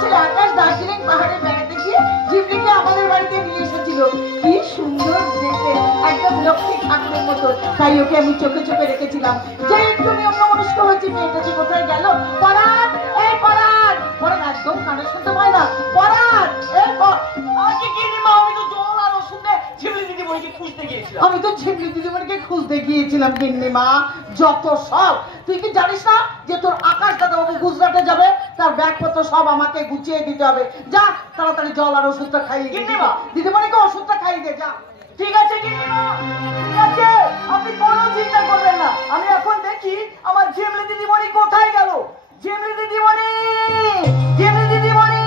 ছেলে আকাশ দার্জিলিং পাহাড়ে বেড়াতে গিয়ে ঝিমলিকে আমাদের বাড়িতে নিয়ে এসেছিল। কি সুন্দর দেখতে, একদম লক্ষ্মী ঠাকুরের মতো। তাই ওকে আমি চোখে চোখে রেখেছিলাম। যে একটু আমি অন্যমনস্ক হয়েছি, মেয়েটা যে কোথায় গেল। পরাণ, এই পরাণ, পরাণ একদম কানে শুনতে পায় না। পরাণ, এই আমি তো জল আর ওষুধ ঝিমলি দিদিমণিকে খুঁজতে গিয়েছিলাম। আমি তো ঝিমলি দিদিমণিকে খুঁজতে গিয়েছিলাম গিন্নিমা। যত সব, তুই কি জানিস না যে তোর আকাশ দাদা ওকে গুজরাটে যাবে, তার ব্যাগপত্র সব আমাকে গুছিয়ে দিতে হবে। যা তাড়াতাড়ি জল আর ওষুধটা খাইয়ে গিন্নিমা, দিদিমণিকে ওষুধটা খাইয়ে দে যা। ঠিক আছে গিন্নিমা, ঠিক আছে, আপনি কোনো চিন্তা করবেন না। আমি এখন দেখি আমার ঝিমলি দিদিমণি কোথায় গেল। ঝিমলি দিদিমণি, ঝিমলি দিদিমণি,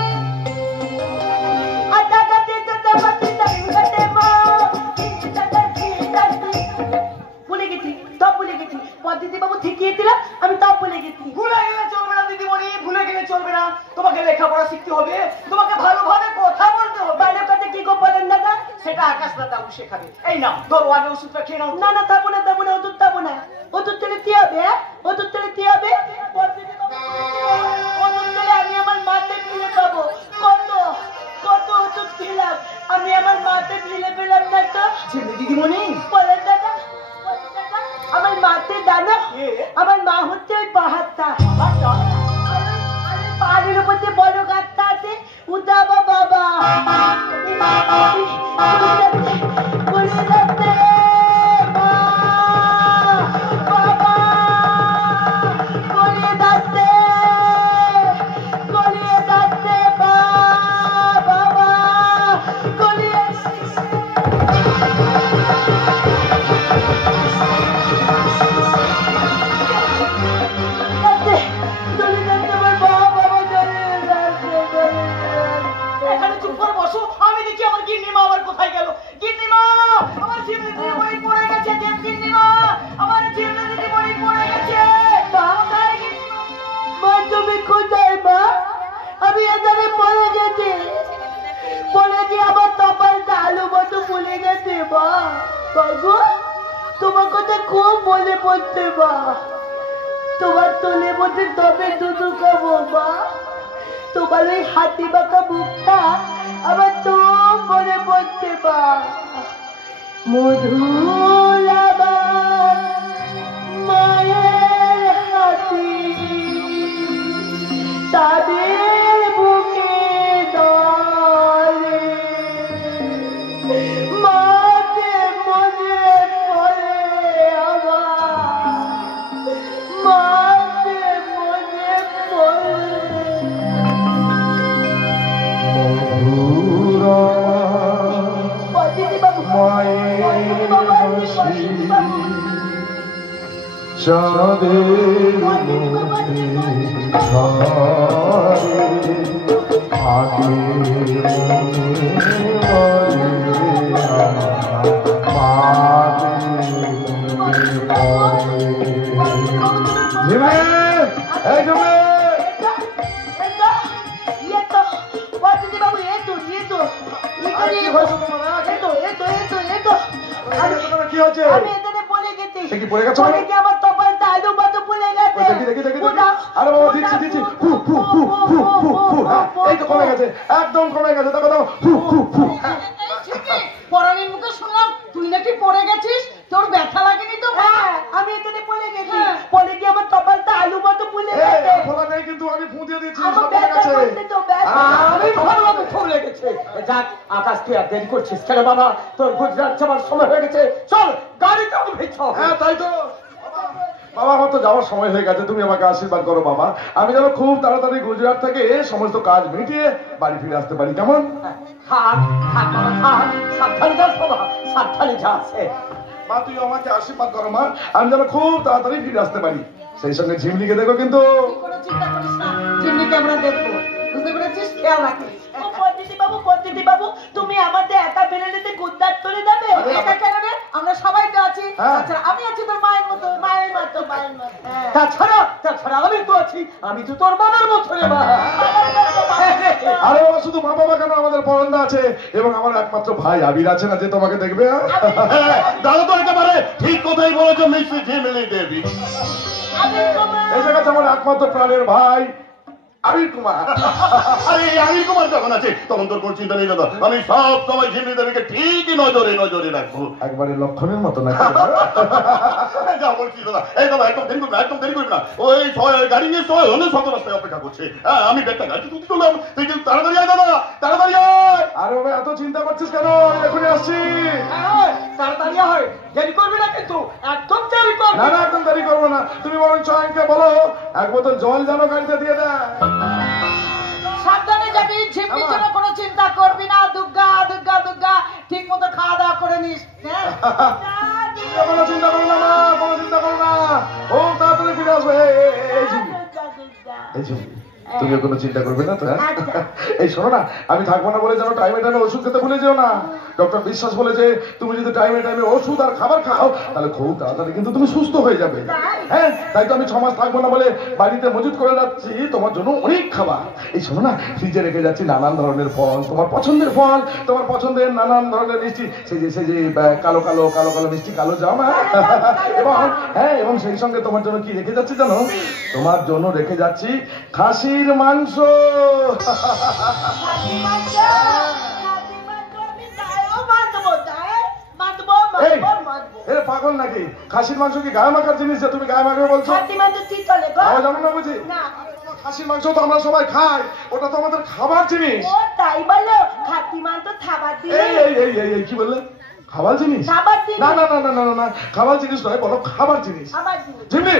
ভুলে গেছি, তব ভুলে গেছি। পদ্ধতি বাবু ঠিকিয়ে দিলাম, আমি তব ভুলে গেছি। ভুলে গেলে চলবে না দিদিমণি, ভুলে গেলে চলবে না। তোমাকে লেখাপড়া শিখতে হবে, তোমাকে ভালোভাবে কথা বলতে হবে। ভালো কথা কি গো বলেন দাদা? সেটা আকাশ দাদা শেখাবে। এই নাও, ধরো আগে ওষুধটা খেয়ে নাও। না না, তাবো না, তাবো না, ওষুধ তাবো না। ওষুধ তেলে কি হবে? ওষুধ তেলে কি হবে? ওষুধ তেলে আমি আমার মাতে ফিরে পাবো। কত কত ওষুধ খেলাম, আমি আমার মাতে ফিরে পেলাম না তো। দিদিমণি বলেন দাদা, আমার মাতে জানো, আমার মা হচ্ছে ওই পাহাড়টা। পাহাড়ের উপর যে বড় গাছটা আছে, উদাবা বাবা বলে যাচ্ছে তোমার কথা খুব মনে পড়ছে মা। তোমার তোলে মধ্যে তবে দুধু খাবো মা। তোমার ওই হাতি বাঁকা মুখটা আমার তো মনে পড়ছে মা। মধুর আমার মায়ের হাতি, তাদের বুকে দলে মাঝে মনে পড়ে আমার, মাঝে মনে পড়ে। চাঁদের মধ্যে আগে কি হচ্ছে? আমি এখানে পড়ে গেছি। কি পড়ে গেছো? পড়ে গিয়ে আমার কপালটা আলু মতো ফুলে গেছে। দেখি দেখি দেখি দেখি। আরে বাবা দিচ্ছি দিচ্ছি। ফু ফু ফু ফু ফু ফু। এই তো কমে গেছে, একদম কমে গেছে। দেখো দেখো, ফু ফু ফু। পরাণের মুখে শুনলাম তুই নাকি পড়ে গেছিস, তোর ব্যথা লাগেনি তো? হ্যাঁ, আমি এখানে পড়ে গেছি। পড়ে গিয়ে আমার কপালটা আলু মতো ফুলে এই গেছে। ফোলা নেই কিন্তু আমি ফু দিয়ে দিয়েছি, আমার সব কমে ব্যথা গেছে। করছে তো, ব্যথা। আমি ভালোভাবে ফুল লেগেছে। যাক আকাশ, তুই আর দেরি করছিস কেন বাবা? তোর গুজরাট যাবার সময় হয়ে গেছে, চল গাড়িতে ভিড়। হ্যাঁ তাই তো বাবা, আমার তো যাওয়ার সময় হয়ে গেছে। তুমি আমাকে আশীর্বাদ করো বাবা, আমি যেন খুব তাড়াতাড়ি গুজরাট থেকে সমস্ত কাজ মিটিয়ে বাড়ি ফিরে আসতে পারি, কেমন? থাক থাক বাবা থাক, সাবধানে যাস বাবা, সাবধানে যাস। মা তুই আমাকে আশীর্বাদ করো মা, আমি যেন খুব তাড়াতাড়ি ফিরে আসতে পারি। সেই সঙ্গে ঝিমলিকে দেখো কিন্তু। কোনো চিন্তা করিস না, ঝিমলিকে আমরা দেখবো, বুঝতে পেরেছিস? খেয়াল রাখিস। পদ্ধতি বাবু, তুমি আমাদের একা ফেলে দিতে গুজরাট চলে যাবে? একা কেন রে? আমরা সবাই তো আছি। আচ্ছা আমি আছি তোর মায়ের মতো, মায়ের মতো, মায়ের মতো। তাছাড়া আমি তো আছি, আমি তো তোর বাবার মতো রে মা। আরে বাবা, শুধু মা বাবা কেন, আমাদের পরন্দা আছে এবং আমার একমাত্র ভাই আবির আছে না, যে তোমাকে দেখবে। দাদা তো একেবারে ঠিক কথাই বলেছো মিস্টার ঝিমলি দেবী। এই জায়গাতে আমার একমাত্র প্রাণের ভাই আমির কুমার। আরে আমির কুমার যখন আছে তখন তোর কোন চিন্তা নেই দাদা, আমি সব সময় ঝিমলি দেবীকে ঠিকই নজরে নজরে রাখবো। একবারে লক্ষণের মতো না যা বলছি দাদা, এই দাদা একদম দেরি করবি না, একদম দেরি করবি না। ওই গাড়ি নিয়ে সময় হলে শত রাস্তায় অপেক্ষা করছে। হ্যাঁ আমি একটা গাড়ি তুলতে চললাম, তুই কিন্তু তাড়াতাড়ি আয় দাদা, তাড়াতাড়ি আয়। আরে বাবা এত চিন্তা করছিস কেন? আমি এখনই আসছি। তাড়াতাড়ি হয়, দেরি করবি না কিন্তু, একদম দেরি করবি না না একদম দেরি করবো না, তুমি বরং চয়নকে বলো এক বোতল জল যেন গাড়িতে দিয়ে দেয়। সাবধানে যাবি, ঝিমলির জন্য কোনো চিন্তা করবি না। দুর্গা দুর্গা দুর্গা, ঠিক মতো খাওয়া দাওয়া করে নিস। হ্যাঁ? কোনো চিন্তা করো না মা, কোনো চিন্তা করো না, ও তাড়াতাড়ি ফিরে আসবে। এই ঝিমলি, দুর্গা দুর্গা। এই ঝিমলি, তুমিও কোনো চিন্তা করবে না তো? হ্যাঁ? আচ্ছা। এই শোনো না, আমি থাকবো না বলে যেন টাইমে টাইমে ওষুধ খেতে ভুলে যেও না। ডক্টর বিশ্বাস বলেছে তুমি যদি টাইমে টাইমে ওষুধ আর খাবার খাও তাহলে খুব তাড়াতাড়ি কিন্তু তুমি সুস্থ হয়ে যাবে। হ্যাঁ, তাই তো আমি 6 মাস থাকবো না বলে বাড়িতে মজুত করে রাখছি তোমার জন্য অনেক খাবার। এই শোনো না, ফ্রিজে রেখে যাচ্ছি নানান ধরনের ফল, তোমার পছন্দের ফল, তোমার পছন্দের নানান ধরনের মিষ্টি, সেই যে কালো কালো কালো কালো মিষ্টি, কালো জামা, এবং হ্যাঁ এবং সেই সঙ্গে তোমার জন্য কি রেখে যাচ্ছি জানো? তোমার জন্য রেখে যাচ্ছি খাসির মাংস। এই, এ পাগল নাকি? খাসির মাংস কি গায়ে মাখার জিনিস যে তুমি গায়ে মাখবে বলছো? খাওয়া যাবে না বুঝি? খাসির মাংস তো আমরা সবাই খাই, ওটা তো আমাদের খাবার জিনিস। তাই বলো, খাতি মাংস খাবার দিয়ে এই এই এই এই এই কি বললে? খাবার জিনিস? খাবার জিনিস। না না না না না না, খাবার জিনিস নয়, বলো খাবার জিনিস। খাবার জিনিস। জিম্মি,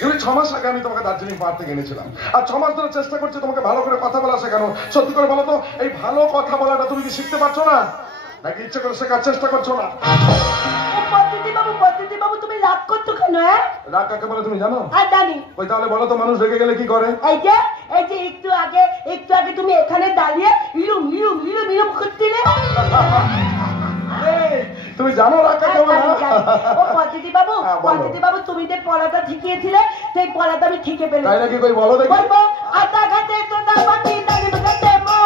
তুমি 6 মাস আগে আমি তোমাকে দার্জিলিং পাহাড় থেকে এনেছিলাম, আর 6 মাস ধরে চেষ্টা করছি তোমাকে ভালো করে কথা বলা শেখানো। সত্যি করে বলো তো, এই ভালো কথা বলাটা তুমি কি শিখতে পারছো না, নাকি ইচ্ছে করে শেখার চেষ্টা করছো না? পদ্ধতি বাবু তুমি রাগ করছো কেন? রাগ কাকে বলে তুমি জানো? আর জানি। ওই তাহলে বলো তো, মানুষ রেগে গেলে কি করে? এই যে একটু আগে তুমি এখানে দাঁড়িয়ে ইলুম ইলুম ইলুম ইলুম করছিলে। এই, তুমি জানো রাগ কাকে বলে? ও পদ্ধতি বাবু, হ্যাঁ, বলো। পদ্ধতি বাবু তুমি যে পলাটা শিখিয়েছিলে সেই পলাটা আমি ঠিকে তাই পেলাম। নাকি? কই বলো দেখি। বলবো আটা ঘাটে তোটা বাটি দাঁড়িয়ে ঘাটে মো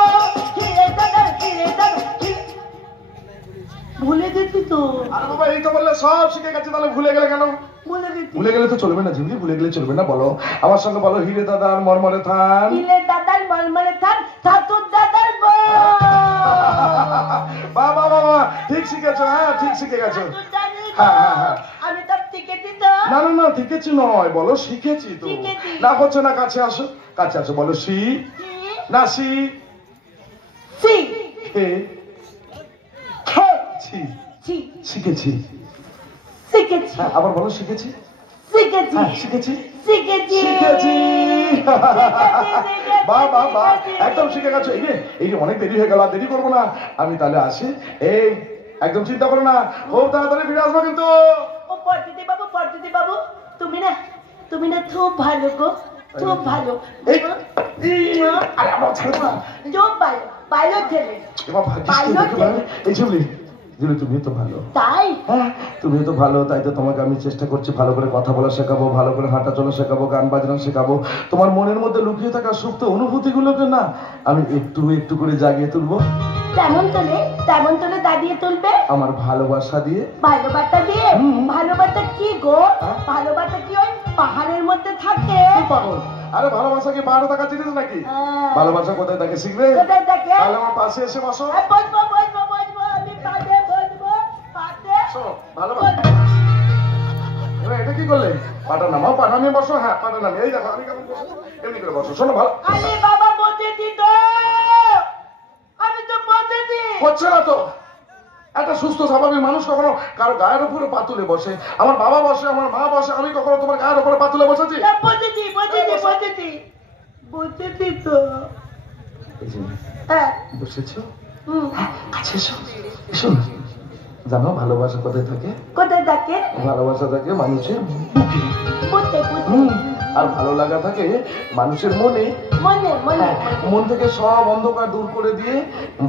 খিরে দাদা ভুলে গেছি তো। আরে বাবা, এই তো বললে সব শিখে গেছে, তাহলে ভুলে গেলে কেন? ভুলে গেছি। ভুলে গেলে তো চলবে না ঝিমলি, ভুলে গেলে চলবে না। বলো আমার সঙ্গে, বলো হিরে দাদার মরমরে থান। খিরে দাদার মলমলে থান ঠাকুর দাদার বউ। বাবা বাবা, ঠিক শিখেছো, হ্যাঁ ঠিক শিখে গেছো। ঠাকুর দাদার হ্যাঁ, হ্যাঁ, বউ। হ্যাঁ। আমি তো শিখেছি তো। না না না, শিখেছি নয়, বলো শিখেছি তো। শিখেছি। না হচ্ছে না, কাছে আসো, কাছে আসো, বলো শি না শি সি খে খে ছি, ছি শিখেছি। শিখেছি হ্যাঁ, আবার বলো শিখেছি। শিখেছি হ্যাঁ, শিখেছি শিখেছি শিখেছি। বাহ বাহ বাহ, একদম শিখে গেছো। এই যে অনেক দেরি হয়ে গেল, আর দেরি করবো না, আমি তাহলে আসি। এই একদম চিন্তা করো না, খুব তাড়াতাড়ি ফিরে আসবো কিন্তু। ও পদ্ধতি বাবু তুমি না খুব ভালো গো, খুব ভালো। এই, আরে আমার ছেড়ে দাও। খুব ভালো ছেলে। এবার ভাগ্যিস কি দেখে ভালো। এই ঝুমলি, ঝুমলি তুমি তো ভালো। তাই হ্যাঁ, তুমি তো ভালো, তাই তো তোমাকে আমি চেষ্টা করছি ভালো করে কথা বলা শেখাবো, ভালো করে হাঁটা চলা শেখাবো, গান বাজনা শেখাবো। তোমার মনের মধ্যে লুকিয়ে থাকা সুপ্ত অনুভূতিগুলোকে না আমি একটু একটু করে জাগিয়ে তুলবো। তেমন তোলে দাঁড়িয়ে তুলবে আমার ভালোবাসা দিয়ে। ভালোবাসা দিয়ে? ভালোবাসা কি গো? ভালোবাসা কি ওই পাহাড়ের মধ্যে থাকে? পাগল, আরে ভালোবাসা কি পাহাড়ে থাকা জিনিস নাকি? ভালোবাসা কোথায় থাকে শিখবে? কোথায় থাকে? তাহলে আমার পাশে এসে বসো। বসবো আমি পাশে বসবো পাশে। শোনো, ভালোবাসা এবার এটা কি করলে? পাটা নামাও, পাটা নিয়ে বসো। হ্যাঁ, পাটা নামিয়ে, এই দেখো আমি কেমন বসো, এমনি করে বসো। শোনো, ভালো আরে বাবা বসেছি তো, আমি তো বসেছি। হচ্ছে না তো। একটা সুস্থ স্বাভাবিক মানুষ কখনো কারো গায়ের উপরে পা তুলে বসে? আমার বাবা বসে, আমার মা বসে, আমি কখনো তোমার গায়ের উপরে পা তুলে বসেছি? বসেছি তো। হ্যাঁ বসেছো? হুম। কাছে এসো, এসো না। জানো ভালোবাসা কোথায় থাকে? কোথায় থাকে? ভালোবাসা থাকে মানুষের বুকে। বুঝতে আর ভালো লাগা থাকে মানুষের মনে। মনে হ্যাঁ, মন থেকে সব অন্ধকার দূর করে দিয়ে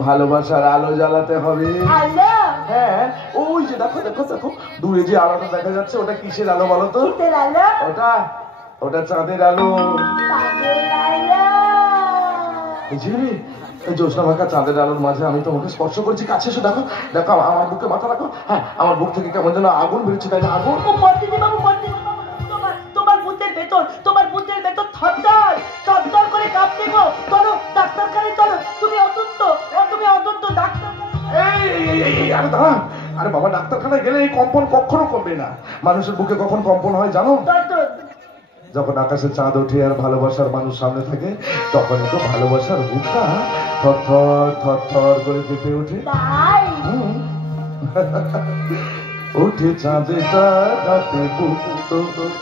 ভালোবাসার আলো জ্বালাতে হবে। আলো? হ্যাঁ, ওই যে দেখো দেখো দেখো, দূরে যে আলোটা দেখা যাচ্ছে, ওটা কিসের আলো বলো তো? কিসের আলো? ওটা চাঁদের আলো। চাঁদের আলো। বুঝলি? এই জ্যোৎস্না মাখা চাঁদের আলোর মাঝে আমি তোমাকে স্পর্শ করছি। কাছে এসে দেখো, দেখো আমার বুকে মাথা রাখো। হ্যাঁ, আমার বুক থেকে কেমন যেন আগুন বেরোচ্ছে, তাই না? আগুন। ও পদ্ধতি বাবু, তোমার বুদ্ধের ভেতর থরথর আরে দাঁড়া, আরে বাবা ডাক্তারখানায় গেলে এই কম্পন কখনো কমবে না। মানুষের বুকে কখন কম্পন হয় জানো? যখন আকাশে চাঁদ ওঠে আর ভালোবাসার মানুষ সামনে থাকে, তখন একটু ভালোবাসার বুকটা থরথর থরথর করে কেঁপে ওঠে। হুম। ওঠে চাঁদেটা কাঁপে বুক,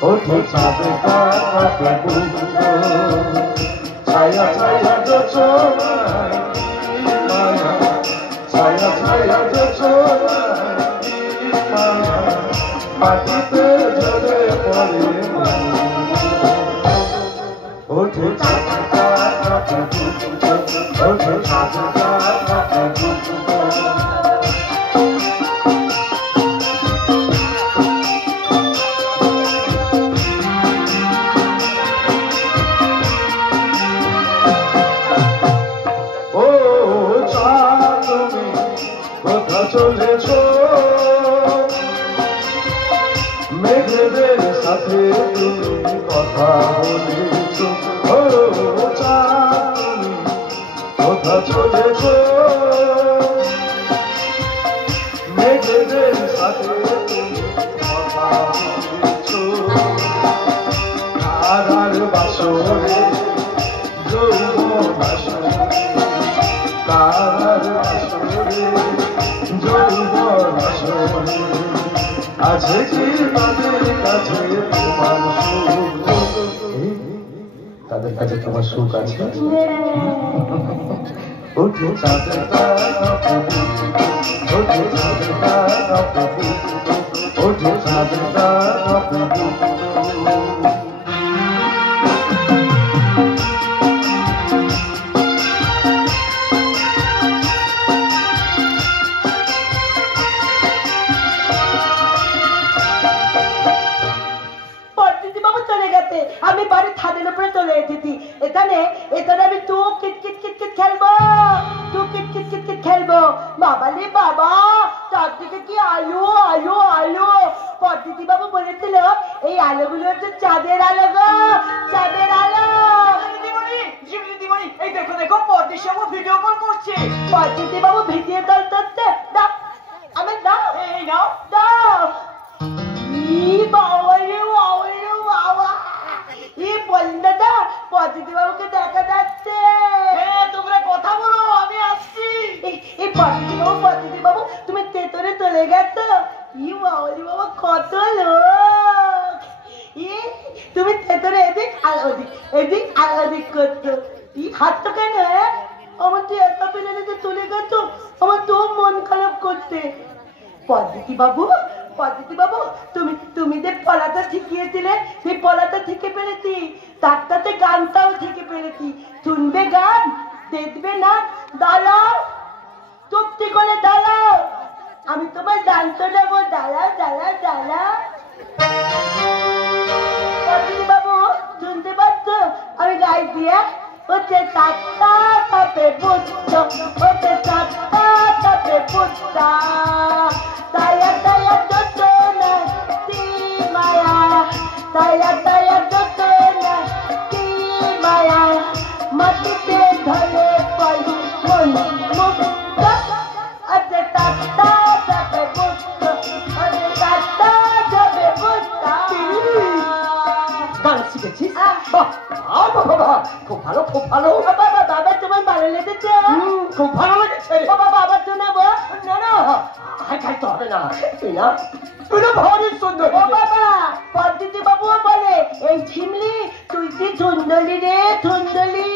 ওঠে চাঁদেটা কাঁপে বুক, ছায়া ছায়া জোছনায় মায়া, ছায়া ছায়া জোছনায় মায়া, মাটিতে ঝরে পড়ে ওঠে চাঁদেটা কাঁপে বুক, ওঠে চাঁদেটা কাঁপে বুক। চলেছ মেঘেদের সাথে তুমি কথা বলেছ, ও চাঁদ তুমি কথা চলেছ মেঘেদের সাথে তুমি কথা বলেছ। আধার বাসরে যৌবন বাসরে, কার বাসরে যৌবন বাসরে, আছে কি তাদের কাছে তোমার সুখ? তাদের কাছে তোমার সুখ আছে? ওঠে চাঁদেটা কাঁপে বুক, ওঠে চাঁদেটা কাঁপে বুক, ওঠে চাঁদেটা কাঁপে বুক। আমি বাড়ির ছাদের উপরে চলে এসেছি। এখানে এখানে আমি তু কিটকিট কিটকিট খেলবো, তু কিটকিট কিটকিট খেলবো। বাবালে বাবা, চারদিকে কি আলো আলো আলো। পদ্ধতি বাবু বলেছিল এই আলোগুলো হচ্ছে চাঁদের আলো গো, চাঁদের আলো। এই দেখো দেখো পদ্মীর সঙ্গে ভিডিও কল করছে। পদ্ধতি বাবু ভিডিও কল করছে। দাও আমি দাও, এই নাও দাও। ই বাবা রে বাবা রে বাবা, এই বন্দাটা পদ্ধতি বাবুকে দেখা যাচ্ছে। তোমরা কথা বলো, আমি আসছি। এই পদ্ধতি বাবু তুমি তেতরে চলে গেছো। ই বাবা রে বাবা, কত লোক। তুমি তেতরে এদিক আর ওদিক, এদিক আর ওদিক করছো। হাঁটতো কেন? আমার তো একা পেলে চলে গেছো, আমার তো মন খারাপ করতে। পদ্ধতি বাবু, পদ্ধতি বাবু, তুমি যে পলাটা শিখিয়েছিলে সেই পলাটা শিখে পেরেছি, তার সাথে গানটাও শিখে পেরেছি। শুনবে গান, দেখবে না? দাঁড়াও, চুপটি করে দাঁড়াও, আমি তোমার গানটা নেবো। দাঁড়াও দাঁড়াও দাঁড়াও। পদ্ধতি বাবু শুনতে পাচ্ছ? আমি গাই দিয়ে হচ্ছে চারটা তাপে বুঝছো, হচ্ছে চারটা তাপে বুঝতা, তায়া তায়া যত না তি মায়া, তায়া তায়া যত না তি মায়া, মাটিতে ধরে পড়ি মন মুক্ত, হচ্ছে চারটা তাপে বুঝছো, হচ্ছে চারটা তাপে বুঝতা। গান শিখেছিস? বাবা খুব ভালো, খুব ভালো। বাবা বাবা তোমার ভালো লেগেছে? খুব ভালো লেগেছে। বাবা আবার শোনাবো? না না, আর খাইতে হবে না। তুই না ভারী সুন্দর। ও বাবা, পদ্ধতি বাবু বলে এই ঝিমলি তুই কি সুন্দরী রে, সুন্দরী।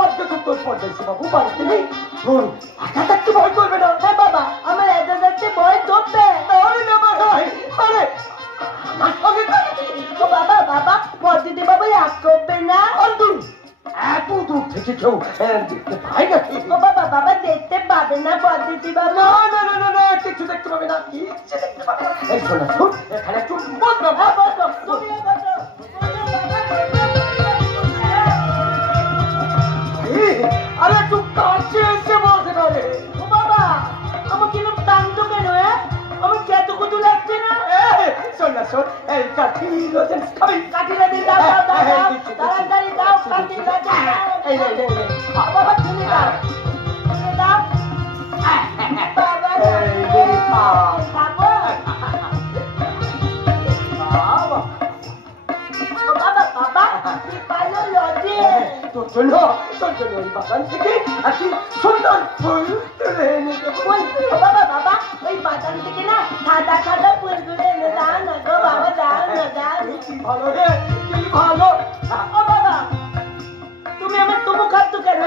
আজকে তো তোর পদ্মী বাবু বাড়িতে নেই, একা থাকতে ভয় করবে না? হ্যাঁ বাবা, আমার একা থাকতে ভয় করবে। আরে না বাবা, আরে আমার সঙ্গে ও বাবা বাবা, পদ্ধতি বাবু রাগ করবে না? অর্জুন এত দূর থেকে কেউ দেখতে পায় না। ও বাবা বাবা, দেখতে পাবে না পদ্ধতি বাবু? না না না না না, কিছু দেখতে পাবে না, কিছু দেখতে পাবে না। এই শোনা শোন, এখানে একটু বস না। হ্যাঁ বসো, তুমিও বসো। আরে একটু কাছে এসে বসে না রে। ও বাবা, আমাকে এরকম টানতো কেন? আমার কেতকুতু লাগছে না? শোন না শোন, এই কাঠি লজেন্স খাবি? কাঠি রাজেন দাও দাও দাও দাও, তাড়াতাড়ি দাও কাঠি রাজেন দাও। এই নে নে নে, বাবা চলে দাও, চলে দাও। বাবা ভালো লজে তোর জন্য ওই বাগান থেকে একটি সুন্দর ফুল তুলে এনে দেবো। বাবা বাবা ওই বাগান থেকে না সাদা সাদা ফুলগুলো এনে দাও না গো বাবা, দাও না দাও। কি ভালো রে, কি ভালো। ও বাবা তুমি আমার তবু খাদ্য কেন?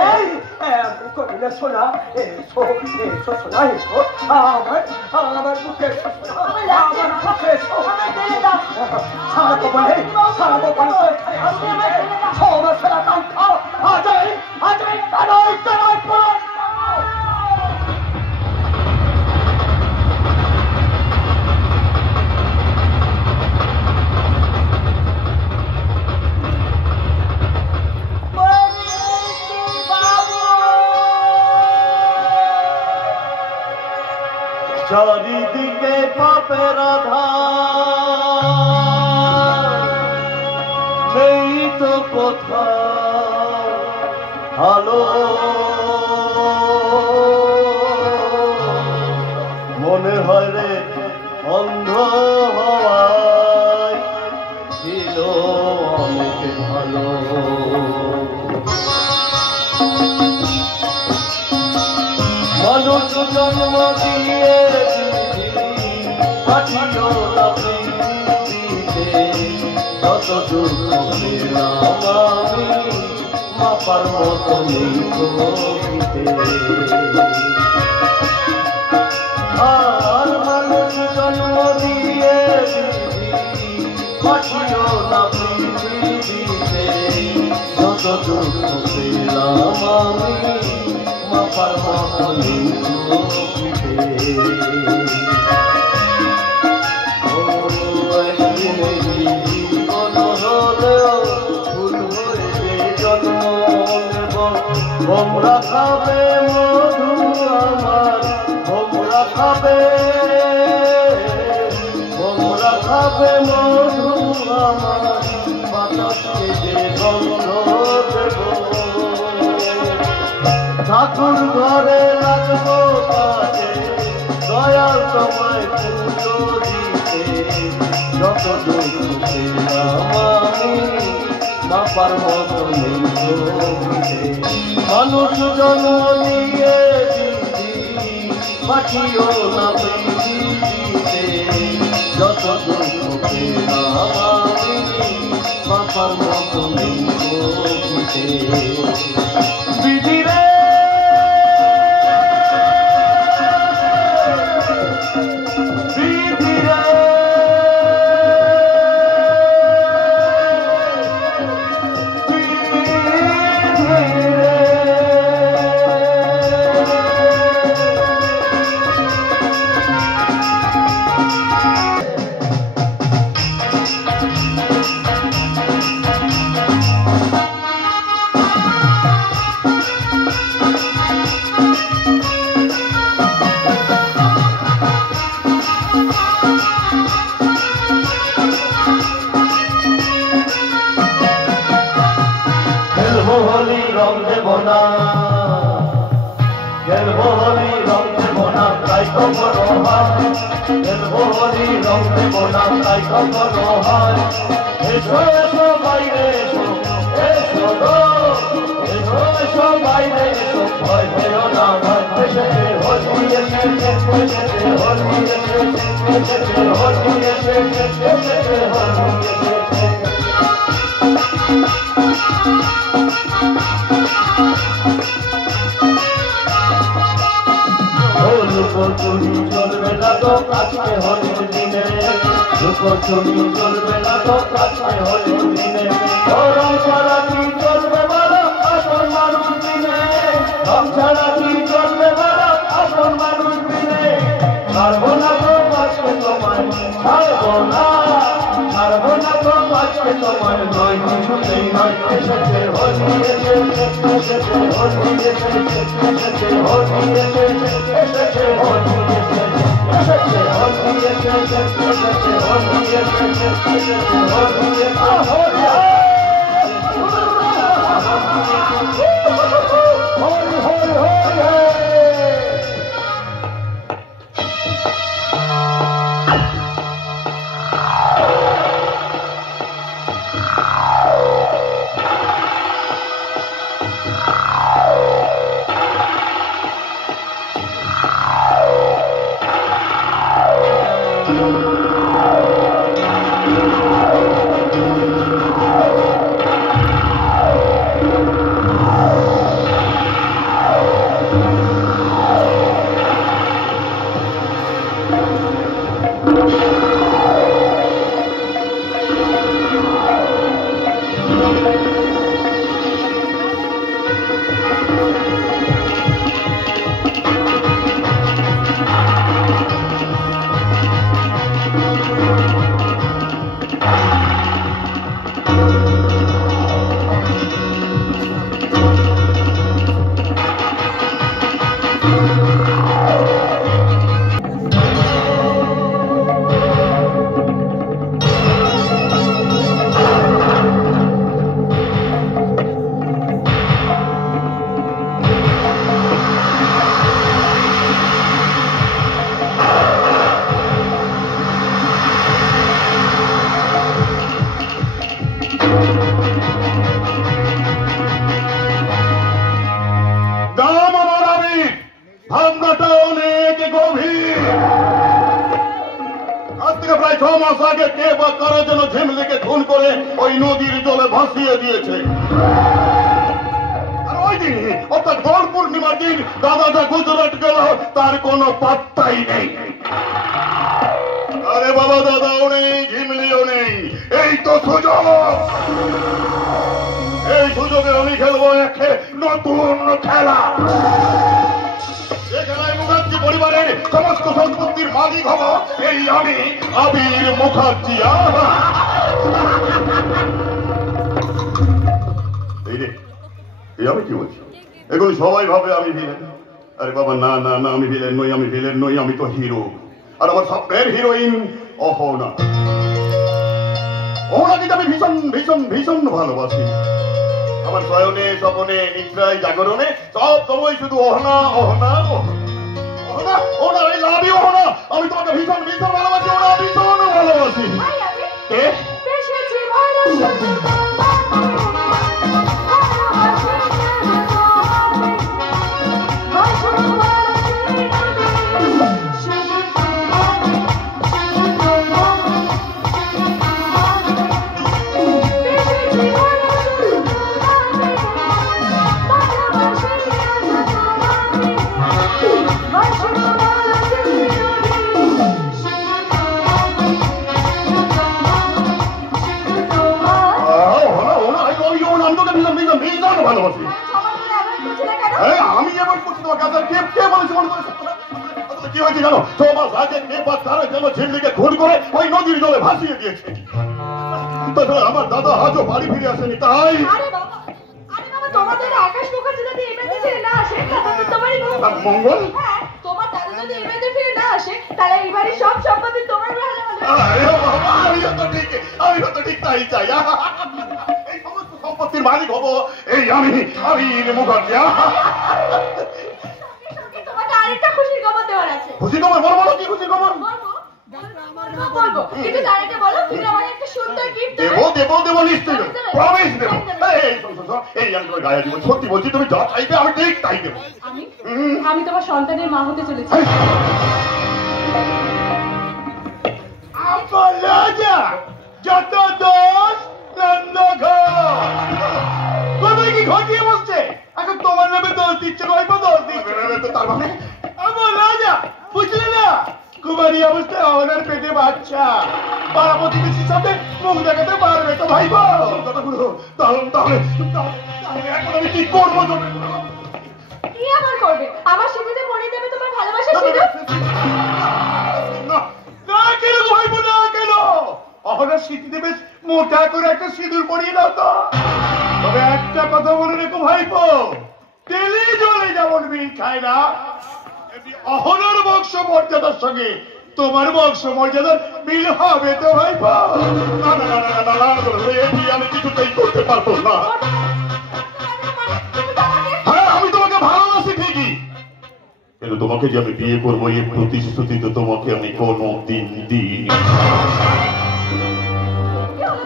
করিলে শোনা, এসো শোনা, এসো আমার বুকে এসো শোনা, আমার বুকে এসো। সারা কপালে সবার সারা কাম খাও। আজই কানাই পড়ো। চারিদিকে পাপের আধার, নেই তো কোথাও আলো, মনে হয় রে অন্ধ হওয়ায় ছিল অনেক ভালো। মানুষ জন্ম দিয়ে পাঠিও না পৃথিবীতে, যত দুঃখ পেলাম আমি মাপার মতো নেই কবিতে। আর মানুষ জন্ম দিয়ে পাঠিও না পৃথিবীতে, যত দুঃখ পেলাম আমি মাপার মতো নেই কবিতে। ভোমরা খাবে মধু আমার, ভোমরা খাবে মধু আমার, বাতাসকে যে গন্ধ দেব। ঠাকুর ঘরে লাগবো কাজে, দয়াল তোমায় পুজো দিতে, যত দুঃখ পেলাম আমি মাপার মতো নেই কবিতে। মানুষ জন্ম দিয়ে পাঠিও না পৃথিবীতে, যত দুঃখ পেলাম আমি মাপার মতো নেই কবিতে। বিধিরে হোলি রং দেব না, খেলবো হোলি রং দেব না, তাই তো বড় হয়। খেলবো হোলি রং দেব না, তাই তো বড় হয়। এসো এসো বাইরে এসো, এসো গো, এসো এসো বাইরে এসো, ভয় পেও না ভয়। এসেছে হোলি এসেছে, এসেছে হোলি এসেছে, এসেছে হোলি এসেছে, এসেছে হোলি এসেছে। লুকোচুরি চলবে না তো আজকে হোলির দিনে, লুকোচুরি চলবে না তো আজকে হোলির দিনে। রং ছাড়া কি চলবে বলো আসল মানুষ দিনে, রং ছাড়া কি চলবে বলো আসল মানুষ দিনে। ছাড়বো না তো আজকে তোমায়, ছাড়বো না তো আজকে তোমায়, নয় কিছুতেই নয়। এসেছে হোলি এসেছে, এসেছে হোলি এসেছে, এসেছে হোলি এসেছে, এসেছে হোলি এসেছে, এসেছে হোলি এসেছে, এসেছে হোলি এসেছে, এসেছে হোলি এসেছে। হোলি হোলি হোলি ভাবনাটা অনেক গভীর। আজ থেকে প্রায় 6 মাস আগে কে বা কারো যেন ঝিমলিকে খুন করে ওই নদীর জলে ভাসিয়ে দিয়েছে। আর ওই দিন অর্থাৎ দোল পূর্ণিমার দিন দাদাটা গুজরাট গেল, তার কোনো পাত্তাই নেই। আরে বাবা, দাদাও নেই, ঝিমলিও নেই, এই তো সুযোগ। এই সুযোগে আমি খেলবো এক নতুন খেলা। মুখার্জি পরিবারের সমস্ত সম্পত্তির মালিক হব এই আমি, আবির মুখার্জি। এই রে, এই আমি কি বলছি? এগুলো সবাই ভাবে আমি ভিলেন। আরে বাবা, না না না, আমি ভিলেন নই, আমি ভিলেন নই, আমি তো হিরো। আর আমার স্বপ্নের হিরোইন অহনা। অহনাকে আমি ভীষণ ভীষণ ভীষণ ভালোবাসি। আমার শয়নে, স্বপনে, নিদ্রায়, জাগরণে সব সময় শুধু Ahana Ahana Ahana Ahana. I love you Ahana. আমি তোমাকে ভীষণ ভীষণ ভালোবাসি অহনা, ভীষণ ভালোবাসি। কে? আমি এবার করছি তোমাকে। কে বলেছি কি হয়েছে জানো? 6 মাস আগে কে বা কারো যেন ঝিল্লিকে খুন করে ওই নদীর জলে ভাসিয়ে দিয়েছে। তাছাড়া আমার দাদা আজও বাড়ি ফিরে আসেনি। তাই তোমাদের আকাশ মুখার্জি যদি এমএলএ ফিরে না আসে তাহলে তোমারই মঙ্গল। হ্যাঁ, তোমার দাদা যদি এমএলএ ফিরে না আসে তাহলে এই বাড়ির সব সম্পত্তি তোমার হয়ে যাবে। আরে বাবা, আমিও তো ঠিক তাই চাই। এই সমস্ত সম্পত্তির মালিক হবো এই আমি, আবির মুখার্জি। তোমাকে আরেকটা খুশির খবর দেওয়ার আছে। খুশি খবর? বলো বলো, কি খুশি খবর? বলবো, কিন্তু তার আগে বলো তুমি আমাকে একটা সুন্দর গিফট দেবো দেবো দেবো, নিশ্চয়ই দেবো, প্রমিস দেবো। এই আমি তোমার গায়ে দিব, সত্যি বলছি, তুমি যা চাইবে আমি ঠিক তাই দেবো। আমি তোমার সন্তানের মা হতে চলেছি। যত দোষ কোথায় কি ঘটিয়ে বসছে? এখন তোমার নামে দোষ দিচ্ছে, গল্প দোষ দিচ্ছে। তার মানে আমার রাজা, বুঝলে না? কুমারী অবস্থায় অহনার পেটে বাচ্চা, পাড়া প্রতিবেশীর সাথে মুখ দেখাতে পারবে তো ভাই? তাহলে এখন আমি কি করবো? কি আবার করবে? আমার সিঁথিতে পরিয়ে দেবে তোমার ভালোবাসা সিঁদুর। না কেন ভাইবো, না কেন? অহনার স্মৃতিতে বেশ মোটা করে একটা সিঁদুর পরিয়ে দাও তো। তবে একটা কথা মনে রেখো ভাইপো, তেলে জলে যেমন মিল খায় না, অহনার বংশ মর্যাদার সঙ্গে তোমার বংশ মর্যাদার মিল হবে তো ভাইপো? না না না না না, আমি কিছুতেই করতে পারবো না। হ্যাঁ, আমি তোমাকে ভালোবাসি ঠিকই, কিন্তু তোমাকে যে আমি বিয়ে করবো এই প্রতিশ্রুতি তো তোমাকে আমি কোনো দিন দিই।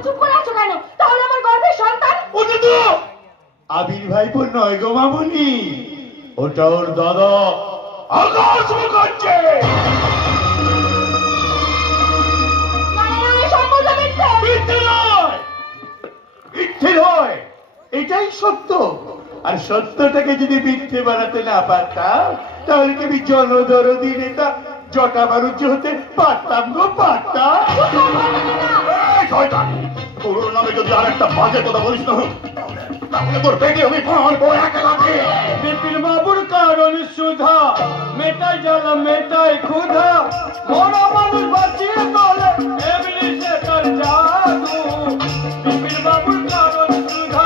চুপ করে আছো কেন? তাহলে আমার গর্ভের সন্তান ওটা তো আবির ভাইপো নয় গো মামুনি, ওটা ওর দাদা আকাশ মুখার্জি। মিথ্যে নয়, এটাই সত্য। আর সত্যটাকে যদি মিথ্যে বানাতে না পারতাম তাহলে কি আমি জনদরদি নেতা জটা বারুজ্য হতে পারতাম গো, পারতাম? তোর নামে যদি আরেকটা বাজে কথা বলিস না তাহলে তোর পেটে আমি ফান করে একা লাগে। বিপিন বাবুর কারণ সুধা মেটাই জ্বালা মেটাই ক্ষুধা মরা মানুষ বাঁচিয়ে তোলে এমনি সে তার জাদু। বিপিন বাবুর কারণ সুধা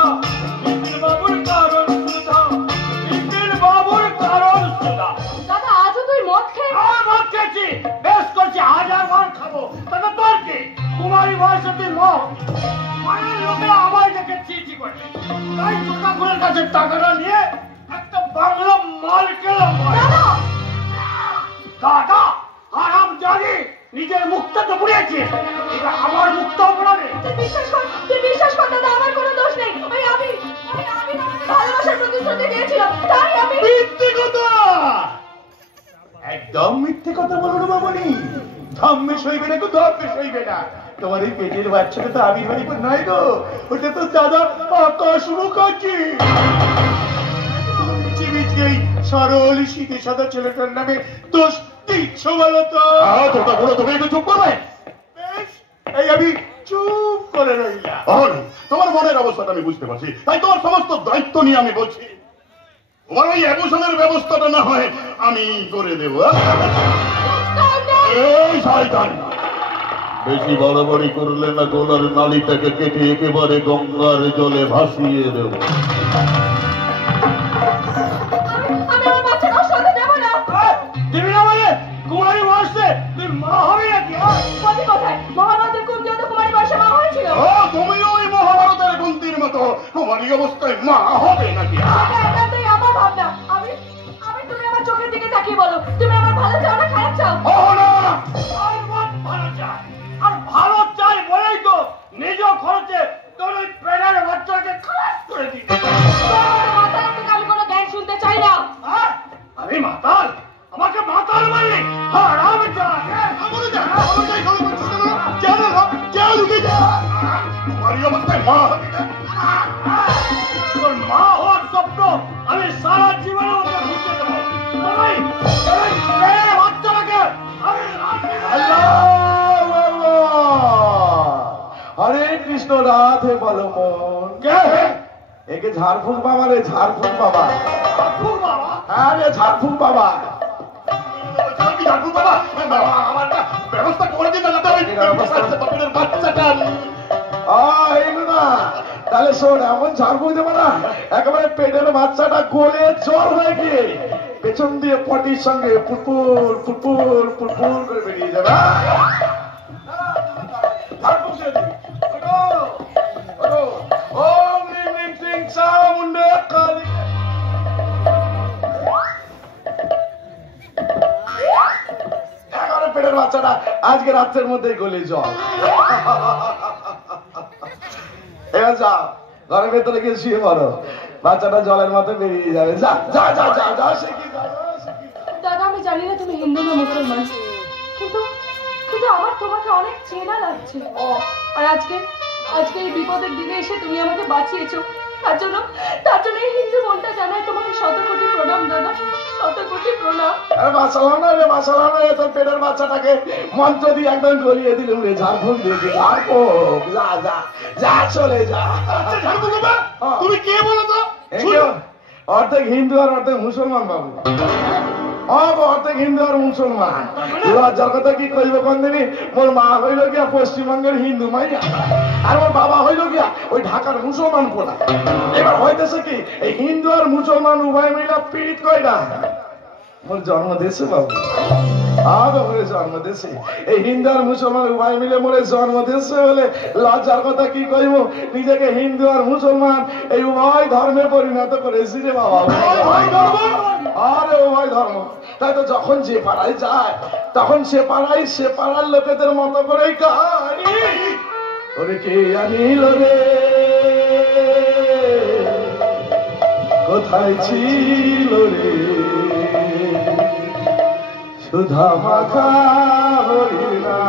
বিপিন বাবুর কারণ সুধা বিপিন বাবুর কারণ সুধা। দাদা আজও তুই মদ খেয়ে মদ খেয়েছি, বেশ করছি, হাজার বার খাবো, তাতে তোর কি? কুমারী বয়সে তুই মদ পাড়ার লোকে আমায় দেখে চিঠি করে, তাই ছোটাগুলোর কাছে টাকাটা নিয়ে একটা বাংলা মাল খেলাম। দাদা আরাম জানি নিজের মুখটা তো পুড়িয়েছিস, এবার আমার মুখটাও পুড়াবে। তুই বিশ্বাস কর দাদা, আমার কোনো দোষ নেই। আমি তোমাকে ভালোবাসার প্রতিশ্রুতি দিয়েছিলাম, তাই আমি মিথ্যে কথা, একদম মিথ্যে কথা বলো না মামনি। ধম্মে সইবে না, ধম্মে সইবে না। তোমার এই পেটের বাচ্চাটা তো আমি বাড়ি নয় গো, ওটা তো দাদা আকাশ মুখার্জি। এই সরল শীতে সাদা ছেলেটার নামে দোষ দিচ্ছ বলো তো? তুমি একটু চুপ করবে? বেশ, এই আমি চুপ করে রইলাম। তোমার মনের অবস্থাটা আমি বুঝতে পারছি, তাই তোমার সমস্ত দায়িত্ব নিয়ে আমি বলছি তোমার ওই অ্যাবর্শনের ব্যবস্থাটা না হয় আমি করে দেব। এই শয়তান, বেশি বাড়াবাড়ি করলে না গলার নালীটাকে কেটে একেবারে গঙ্গার জলে ভাসিয়ে দেব। আমি আমার বাচ্চাটার সাথে দেব না। দিবি না মানে? কুমারী বয়সে তুই মা হবি নাকি? কবি কোথায়? মহাভারতের কুন্তিও তো কুমারী বয়সে মা হয়েছিল। তুমিও ওই মহাভারতের কুন্তির মতো তোমারই অবস্থায় মা হবে নাকি? এটাই আমার ভাবনা। আমি তুমি আমার চোখের দিকে তাকিয়ে বলো, তুমি আমার ভালো চাও না খারাপ চাও? আর ভালো চাই বলেই তো নিজ খরচে তোর ওই প্রেমের বাচ্চাকে খারাপ করে দিই। মাথায় থেকে আমি কোনো জ্ঞান শুনতে চাই না। আমি মাতাল? আমাকে মাতাল বললি? হারাম তোমারই অবস্থায় মা হবে না। তোর মা হওয়ার স্বপ্ন আমি সারা জীবনের মধ্যে ঘুরতে দেবো। বাচ্চাটাকে হরে কৃষ্ণ রাধে বলো মন। কে? একে ঝাড়ফুঁক বাবা রে, ঝাড়ফুঁক বাবা। বাবা হ্যাঁ রে, ঝাড়ফুঁক বাবা। আমার ব্যবস্থা করে দিন বাচ্চাটা। তাহলে শোন, এমন ঝাড়ফুঁক দেবো না একেবারে পেটের বাচ্চাটা গলে জল হয়ে গিয়ে পেছন দিয়ে পটির সঙ্গে পুটপুর পুটপুর পুটপুর করে বেরিয়ে যাবে। পেটের বাচ্চাটা আজকে রাত্রের মধ্যেই গলে জল। এবার যাও ঘরের ভেতরে গিয়ে শুয়ে পড়ো, বাচ্চাটা জলের মতো বেরিয়ে যাবে। যা যা যা যা যা শিখি যা। দাদা আমি জানি না তুমি হিন্দু না মুসলমান, কিন্তু আমার তোমাকে অনেক চেনা লাগছে। আর আজকে এই বিপদের দিনে এসে তুমি আমাকে বাঁচিয়েছো, তার জন্য এই হিন্দু মনটা জানাই তোমাকে শত কোটি প্রণাম দাদা, শত কোটি প্রণাম। আরে বাঁচালাম না রে, বাঁচালাম না রে, তোর পেটের বাচ্চাটাকে মন্ত্র দিয়ে একদম গলিয়ে দিলাম রে, ঝাড়ফুঁক দিয়ে দিল। আর যা যা যা চলে যা। তুমি কে বলো তো? অর্ধেক হিন্দু আর অর্ধেক মুসলমান বাবু। অর্ধেক হিন্দু আর মুসলমান। লজ্জার কথা কি কইব কোনদিনই? মোর মা হইল গিয়া পশ্চিমবঙ্গের হিন্দু মাইয়া, আর ওর বাবা হইল গিয়া ওই ঢাকার মুসলমান পোলা। এবার হইতেছে কি, এই হিন্দু আর মুসলমান উভয় মিলা পীড়িত কয়টা মোর জন্ম দেশে বাবু। মোরে জন্ম দেশে এই হিন্দু আর মুসলমান উভয় মিলে মোরে জন্ম দেশে হলে লজ্জার কথা কি কইব? নিজেকে হিন্দু আর মুসলমান এই উভয় ধর্মে পরিণত করেছি রে বাবা। আরে উভয় ধর্ম। তাই তো যখন যে পাড়ায় যায় তখন সে পাড়ার লোকেদের মতো করেই কাহিনী। ওরে কে আনিল রে, কোথায় ছিল রে সুধা মাখা হরিণা।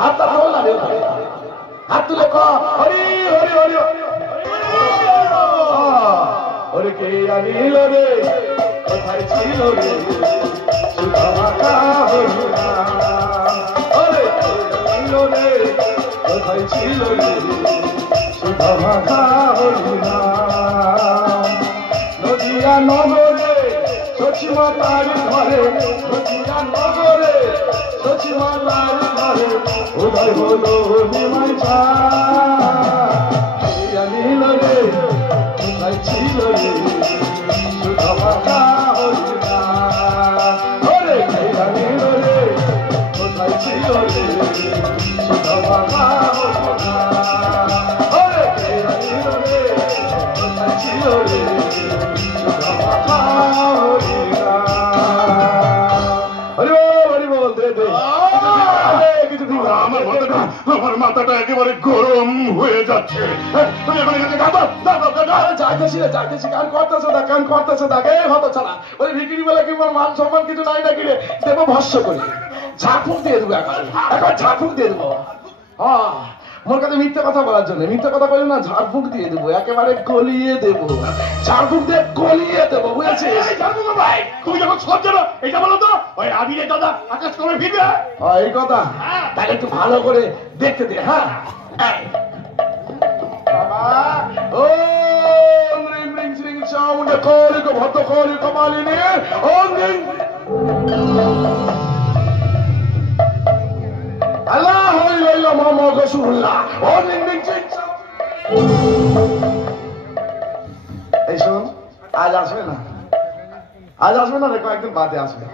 হাতটা তোলা রে, হাত তুলে ক হরি হরি হরি। ওরে কে আনিল রে, কোথায় ছিল রে সুধা মাখা হরিণা। ওরে ছিল রে কোথায় ছিল রে সুধা মাখা হরিনাম নদিয়া নগরে সচিমাতার ঘরে নদিয়া নগরে সচিমাতার ঘরে উদয় হলো নিমাই নীল রে কোথায় ছিল রে সুধা মাখা হরিনাম ওরে নীল রে কোথায় ছিল রে সুধা মাখা হরিনাম ওরে নীল রে কোথায় ছিল রে সুধা মাখা আমার মাথাটা একেবারে গরম হয়ে যাচ্ছে তুমি এখন এখানে যাইতেছি গান করতেছে দেখে হতো ছাড়া ওই ভিকিরি বলে কি মান সম্মান কিছু নাই নাকি রে দেবো ভস্য করি ঝাঁকুক দিয়ে দেবো এখন ঝাঁকুক দিয়ে দেবো হ্যাঁ মোর কাছে মিথ্যা কথা বলার জন্য মিথ্যা কথা বলি না ঝাড়ফুঁক দিয়ে দেবো একেবারে গলিয়ে দেবো ঝাড়ফুঁক দিয়ে গলিয়ে দেবো বুঝেছিস ভাই তুমি যখন সব জানো এটা বলো তো ওই আবিরের দাদা আকাশ করে ফিরবে এই কথা তাহলে একটু ভালো করে দেখতে দে হ্যাঁ বাবা ও রিং রিং শ্রিং চাউন্ড কলিক ভদ্র কলিক মালিনী ওম রিং আল্লাহ হইলা মোহাম্মদ রাসূলুল্লাহ ওম রিং রিং শ্রিং এই শোন আজ আসবে না রে কয়েকদিন বাদে আসবে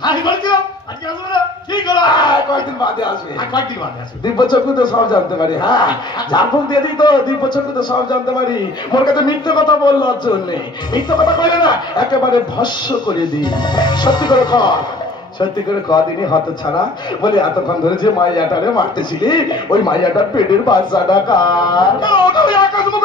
আমি বলছিলাম আজকে আসবে না ঠিক হলো কয়েকদিন বাদে আসবে কয়েকদিন বাদে আসবে দিব্যচক্ষু তো সব জানতে পারি হ্যাঁ ঝাড়ফুঁক দিয়ে দিই তো দিব্যচক্ষু তো সব জানতে পারি মোর কাছে মিথ্যে কথা বললার জন্য মিথ্যে কথা কইলে না একেবারে ভস্য করে দিই সত্যি করে কদিনই হত ছাড়া বলে এতক্ষণ ধরে যে মাইয়াটারে মারতেছিলি ওই মাইয়াটার পেটের বাচ্চাটা কার আকাশ মুখ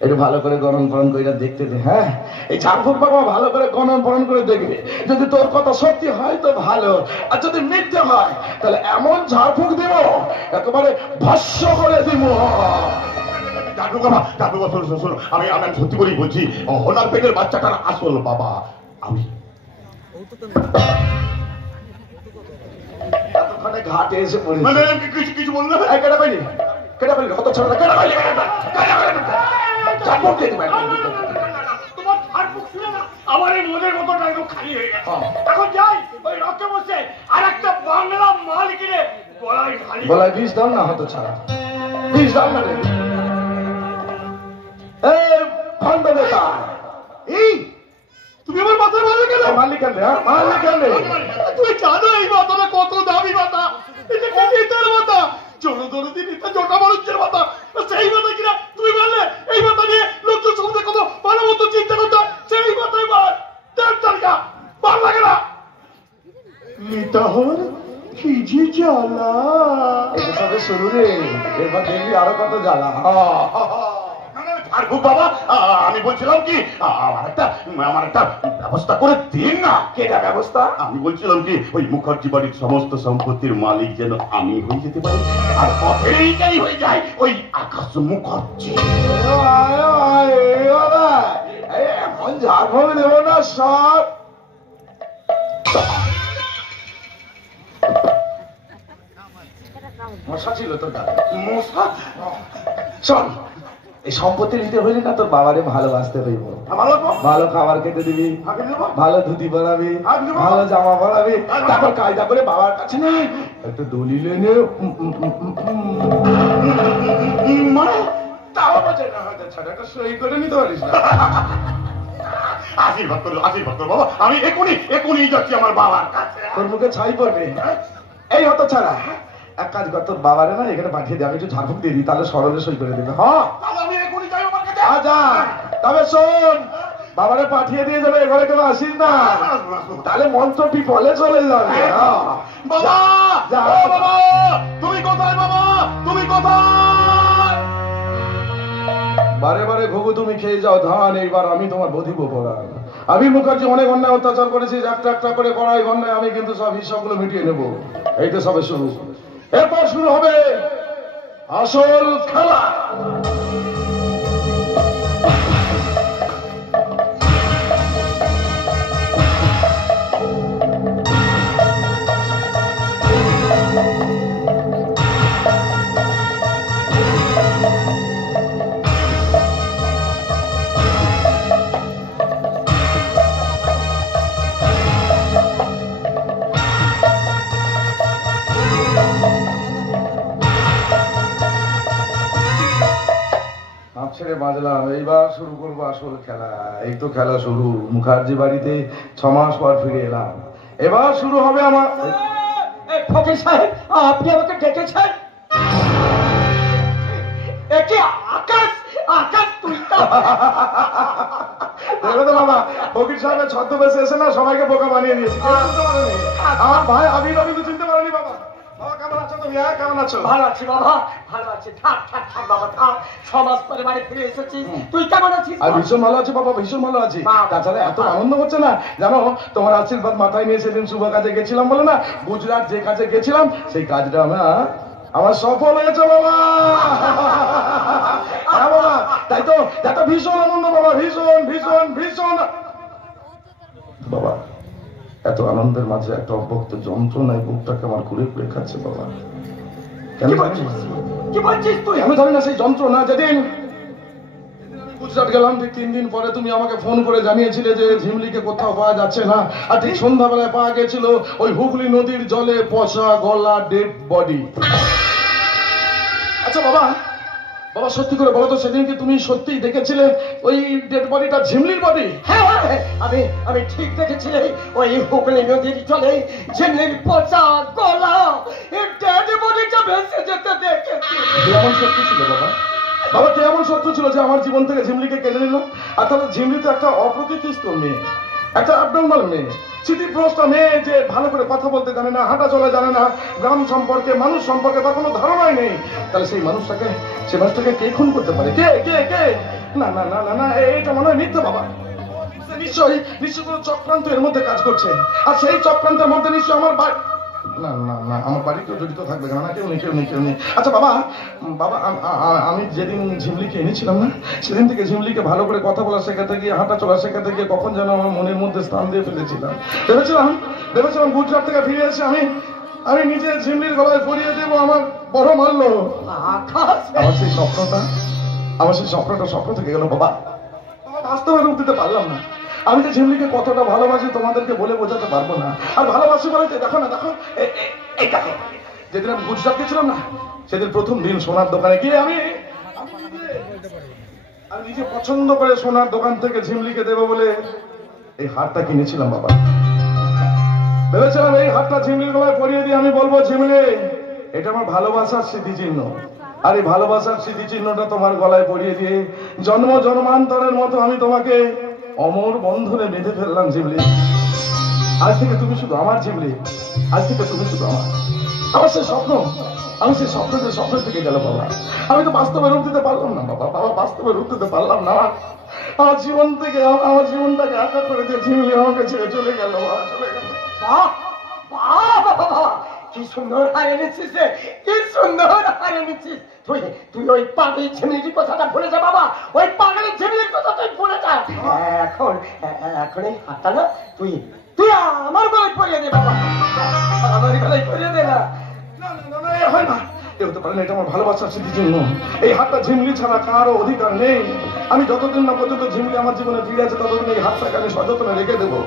একটু ভালো করে গণন ফরণ করে দেখতে দে হ্যাঁ এই ঝাড়ফুঁক বাবা ভালো করে গণন ফরণ করে দেখবে যদি তোর কথা সত্যি হয় তো ভালো আর যদি মিথ্যে হয় তাহলে এমন ঝাড়ফুঁক দিব একেবারে ভস্য করে দিব শোনো আমি সত্যি করেই বলছি ওনার পেটের বাচ্চাটার আসল বাবা আমি এতক্ষণে ঘাটে এসে পড়েছি মানে কিছু বললো কেটে পারি কত ছোট তোমার ঝাড়ফুঁক শুনে না আমার এই মনের মতনটা একদম খালি হয়ে গেছে এখন যাই ওই রথে বসে আর একটা বাংলা মাল কিনে গলায় বিষ দাও না হতো ছাড়া বিষ দাও না রে খন্ড বেটা এই তুমি আমার মাথায় মারলে কেন মালিক কেন তুমি জানো এই মাথাটা কত দামি মাথা এটা কি নেতার মাথা জনদরদি নেতা জটা মানুষের মাথা সেই মাথা কিনা তুমি বললে এই মাথা নিয়ে লোকজন সম্বন্ধে কত ভালো মতো চিন্তা করতে সেই মাথায় মার ভাল লাগে না নেতা হল কি যে জ্বালা এটা সবে শুরু রে এবার দেখবি আরো কত জ্বালা বাবা আমি বলছিলাম কি আমার একটা ব্যবস্থা করে দিন না কেটা ব্যবস্থা আমি বলছিলাম কি ওই মুখার্জি বাড়ির সমস্ত সম্পত্তির মালিক যেন আমি হয়ে যেতে পারি আর পথেই হয়ে যায় ওই আকাশ মুখার্জি এমন ঝাড়ফুঁক দেব না সব মশা ছিল তোর মশা শোন এই সম্পত্তি নিতে হইলে না তোর বাবারে ভালোবাসতে হইব ভালো খাবার খেতে দিবি ভালো ধুতি পরাবি ভালো জামা পরাবি তারপর কায়দা করে বাবার কাছে না একটু দলিল এনে মানে তাও বোঝে না হয়তো ছাড়া একটা সই করে নিতে পারিস না আশীর্বাদ করো বাবা আমি এখনই যাচ্ছি আমার বাবার কাছে তোর মুখে ছাই পড়বে এই হতো ছাড়া এক কাজ কর তোর বাবারে না এখানে পাঠিয়ে দিয়ে আমি একটু ঝাড়ফুঁক দিয়ে দিই তাহলে সরলে সই করে দেবে হ্যাঁ আমি এখনই যাই আমার কাছে আচ্ছা তবে শোন বাবারে পাঠিয়ে দিয়ে যাবে এবারে কেউ আসিস না তাহলে মন্ত্রটি বলে চলে যাবে বাবা বাবা তুমি কোথায় বাবা তুমি কোথায় বারে বারে ঘুঘু তুমি খেয়ে যাও ধান এইবার আমি তোমার বধিব পড়ান আমি মুখার্জি অনেক অন্যায় অত্যাচার করেছি একটা একটা করে করাই অন্যায় আমি কিন্তু সব হিসাবগুলো মিটিয়ে নেব এই তো সবে শুরু এরপর শুরু হবে আসল খেলা ছেড়ে বাজলাম, এইবার শুরু করবো আসল খেলা। এই তো খেলা শুরু। মুখার্জি বাড়িতে 6 মাস পর ফিরে এলাম, এবার শুরু হবে আমার। ফকির সাহেব, আপনি আমাকে ডেকেছেন? একে আকাশ, আকাশ তুই দেখো তো বাবা, ফকির সাহেবের ছদ্মবেশে এসে না সবাইকে বোকা বানিয়ে নিয়েছি। আমার ভাই আবির তো চিনতে পারেনি। বাবা, বাবা কেমন আছো তুমি? কেমন আছো? ভালো আছি বাবা, ভালো আছি। থাক থাক থাক বাবা, থাক। 6 মাস পরে বাড়ি ফিরে এসেছিস, তুই কেমন আছিস? আর ভীষণ ভালো আছি বাবা, ভীষণ ভালো আছি। তাছাড়া এত আনন্দ হচ্ছে না জানো, তোমার আশীর্বাদ মাথায় নিয়ে সেদিন শুভ কাজে গেছিলাম বলে না, গুজরাট যে কাজে গেছিলাম সেই কাজটা আমার সফল হয়েছে বাবা। হ্যাঁ বাবা, তাই তো এত ভীষণ আনন্দ বাবা, ভীষণ ভীষণ ভীষণ। বাবা, এত আনন্দের মাঝে একটা অব্যক্ত যন্ত্রণায় বুকটাকে আমার ঘুরে ঘুরে খাচ্ছে বাবা। কেন কি বলছিস তুই? আমি জানি না সেই যন্ত্রণা। যেদিন গুজরাট গেলাম ঠিক 3 দিন পরে তুমি আমাকে ফোন করে জানিয়েছিলে যে ঝিমলিকে কোথাও পাওয়া যাচ্ছে না, আর ঠিক সন্ধ্যাবেলায় পাওয়া গেছিল ওই হুগলি নদীর জলে পচা গলা ডেড বডি। আচ্ছা বাবা, বাবা সত্যি করে বলো তো, সেদিন কি তুমি সত্যিই দেখেছিলে ওই ডেড বডিটা ঝিমলির বডি? হ্যাঁ, আমি ঠিক দেখেছি। ওই হুগলি নদীর জলে ঝিমলির পচা গলা ডেড বডিটা ভেসে যেতে দেখেছি। এমন সত্যি ছিল বাবা? বাবা কে এমন সত্য ছিল যে আমার জীবন থেকে ঝিমলিকে কেড়ে নিল? আর তাহলে ঝিমলি তো একটা অপ্রকৃতিস্থ মেয়ে, একটা অ্যাবনর্মাল মেয়ে, স্মৃতিভ্রষ্ট মেয়ে, যে ভালো করে কথা বলতে জানে না, হাঁটা চলা জানে না, গ্রাম সম্পর্কে মানুষ সম্পর্কে তার কোনো ধারণাই নেই। তাহলে সেই মানুষটাকে কে খুন করতে পারে? কে কে কে? না না না না না, এইটা মনে হয় মিথ্যে বাবা। নিশ্চয়ই কোনো চক্রান্ত এর মধ্যে কাজ করছে, আর সেই চক্রান্তের মধ্যে নিশ্চয়ই আমার বাড়ি, না না না আমার বাড়ি কেউ জড়িত থাকবে না। কেউ নেই। আচ্ছা বাবা, আমি যেদিন ঝিমলিকে এনেছিলাম না, সেদিন থেকে ঝিমলিকে ভালো করে কথা বলা শেখাতে গিয়ে, হাঁটা চলা শেখাতে গিয়ে কখন যেন আমার মনের মধ্যে স্থান দিয়ে ফেলেছিলাম। ভেবেছিলাম গুজরাট থেকে ফিরে এসে আমি নিজে ঝিমলির গলায় পরিয়ে দেবো আমার বড় মাল্য। আমার সেই স্বপ্নটা স্বপ্ন থেকে গেল বাবা। বাস্তবে রূপ দিতে পারলাম না। আমি তো ঝিমলিকে কতটা ভালোবাসি তোমাদেরকে বলে বোঝাতে পারবো না। আর ভালোবাসি বলে দেখো না, দেখো এই দেখো, যেদিন আমি গুজরাট গেছিলাম না, সেদিন প্রথম দিন সোনার দোকানে গিয়ে আমি নিজে পছন্দ করে সোনার দোকান থেকে ঝিমলিকে দেবো বলে এই হারটা কিনেছিলাম বাবা। ভেবেছিলাম এই হারটা ঝিমলির গলায় পরিয়ে দিয়ে আমি বলবো, ঝিমলি এটা আমার ভালোবাসার স্মৃতিচিহ্ন। আর এই ভালোবাসার স্মৃতিচিহ্নটা তোমার গলায় পরিয়ে দিয়ে জন্ম জন্মান্তরের মতো আমি তোমাকে অমর বন্ধনে বেঁধে ফেললাম ঝিমলি। আজ থেকে তুমি শুধু আমার ঝিমলি, আজ থেকে তুমি শুধু আমার সেই স্বপ্ন, আমি সেই স্বপ্নের থেকে গেল বাবা। আমি তো বাস্তবে রূপ দিতে পারলাম না বাবা, বাস্তবে রূপ দিতে পারলাম না। আমার জীবনটাকে আঘাত করে দিয়ে ঝিমলি আমাকে ছেড়ে চলে গেল বাবা, চলে গেল। কি সুন্দর হার এনেছিস রে, কি সুন্দর হার এনেছিস। তুই ওই পাগলি ঝিমলির কথাটা ভুলে যা বাবা, ওই পাগলি ঝিমলির কথা তুই ভুলে যা। এখন এই হাতটা না তুই আমার গলায় পরিয়ে দে বাবা, আমার গলায় পরিয়ে দে না। হয় না, কেউ তো পারে না, এটা আমার ভালোবাসার স্মৃতিচিহ্ন। এই হাতটা ঝিমলি ছাড়া কারো অধিকার নেই। আমি যতদিন না পর্যন্ত ঝিমলি আমার জীবনে ফিরে আছে, ততদিন এই হাতটাকে আমি সযত্নে রেখে দেবো।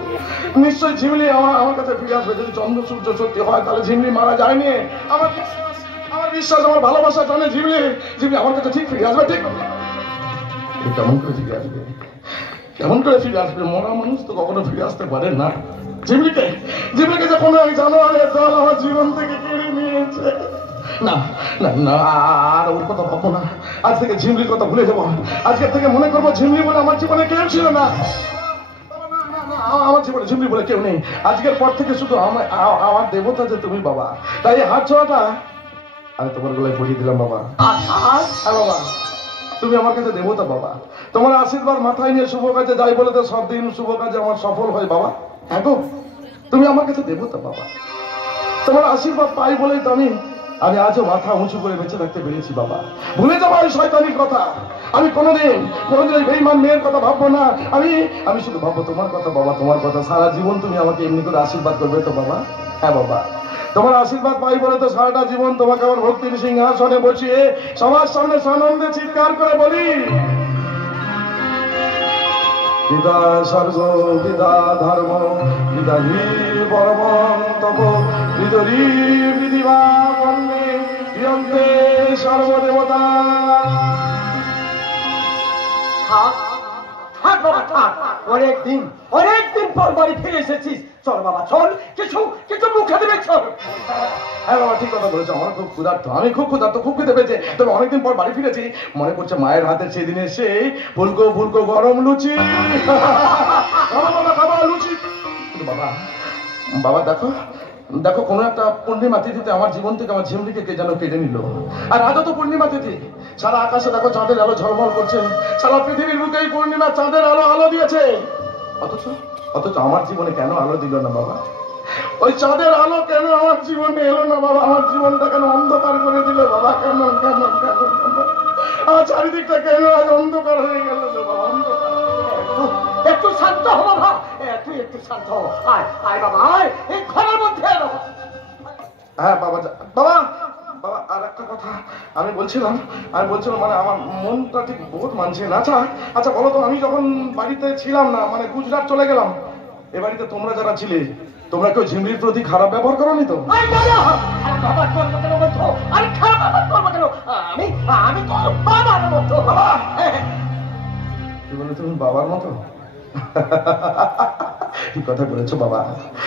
নিশ্চয়ই ঝিমলি আমার কাছে ফিরে আসবে। যদি চন্দ্র সূর্য সত্যি হয়, তাহলে ঝিমলি মারা যায়নি। আমার বিশ্বাস, আমার ভালোবাসা জানে ঝিমলি আমার কাছে ঠিক ফিরে আসবে। ঠিক কেমন করে ফিরে আসবে? মরা মানুষ তো কখনো ফিরে আসতে পারে না। ঝিমলিকে যখন আমি জানোয়ারের দল আমার জীবন থেকে কেড়ে নিয়েছে, না না না, আর ওর কথা ভাববো না। আজ থেকে ঝিমলির কথা ভুলে যাবো। আজকের থেকে মনে করবো ঝিমলি বলে আমার জীবনে কেউ ছিল না। আমার জীবনে ঝিমলি বলে কেউ নেই। আজকের পর থেকে শুধু আমার দেবতা যে তুমি বাবা। তাই হাত ছোঁয়াটা আমি তোমার গলায় পরিয়ে দিলাম বাবা। হ্যাঁ বাবা, তুমি আমার কাছে দেবতা বাবা। তোমার আশীর্বাদ মাথায় নিয়ে শুভ কাজে যাই বলে তো সব দিন শুভ কাজে আমার সফল হয় বাবা। হ্যাঁ গো, তুমি আমার কাছে দেবতা বাবা। তোমার আশীর্বাদ পাই বলেই তো আমি আজও মাথা উঁচু করে বেঁচে থাকতে পেরেছি বাবা। ভুলে যাবো এই শয়তানির কথা। আমি কোনোদিন ওই বেঈমান মেয়ের কথা ভাববো না। আমি শুধু ভাববো তোমার কথা বাবা, তোমার কথা। সারা জীবন তুমি আমাকে এমনি করে আশীর্বাদ করবে তো বাবা? হ্যাঁ বাবা, তোমার আশীর্বাদ পাই বলে তো সারাটা জীবন তোমাকে আমার ভক্তির সিংহাসনে বসিয়ে সবার সামনে সানন্দে চিৎকার করে বলি, পিতা স্বর্গ, পিতা ধর্ম, পিতা হি পরম তপ, বিদরি বিধিবা বন্দে প্রিয়ন্তে সর্বদেবতা। থাক থাক বাবা থাক, অনেকদিন পর বাড়ি ফিরে এসেছিস, চল বাবা চল, কিছু কিছু মুখে দেবে চল। হ্যাঁ বাবা ঠিক কথা বলেছো, আমার খুব ক্ষুধার্ত, আমি খুব ক্ষুধার্ত, খুব খেতে পেয়েছে। তবে অনেকদিন পর বাড়ি ফিরেছি, মনে পড়ছে মায়ের হাতে সেদিনে সেই ফুলকো ফুলকো গরম লুচি। বাবা বাবা বাবা লুচি। কিন্তু বাবা বাবা দেখো দেখো, কোনো একটা পূর্ণিমা তিথিতে আমার জীবন থেকে আমার ঝিমলিকে কে যেন কেড়ে নিল। আর আজও তো পূর্ণিমা তিথি, সারা আকাশে দেখো চাঁদের আলো ঝলমল করছে, সারা পৃথিবীর বুকেই পূর্ণিমা চাঁদের আলো আলো দিয়েছে। অথচ অথচ আমার জীবনে কেন আলো দিল না বাবা? ওই চাঁদের আলো কেন আমার জীবনে এলো না বাবা? আমার জীবনটা কেন অন্ধকার করে দিল বাবা? কেন কেন কেন কেন আমার চারিদিকটা কেন আজ অন্ধকার হয়ে গেল বাবা? অন্ধকার। একটু শান্ত হ বাবা, তুই একটু শান্ত হ, আয় আয় বাবা আয়, এই ঘরের মধ্যে এলো। হ্যাঁ বাবা বাবা বাবা, আর একটা কথা আমি বলছিলাম মানে আমার মনটা ঠিক বোধ মানছে না। আচ্ছা আচ্ছা বলো তো, আমি যখন বাড়িতে ছিলাম না, মানে গুজরাট চলে গেলাম, এ বাড়িতে তোমরা যারা ছিলে, তোমরা কেউ ঝিমলির প্রতি খারাপ ব্যবহার করোনি তো? আমি তোর বাবার মতো। কি বলে তুমি বাবার মতো? ঠিক কথা বলেছো বাবা,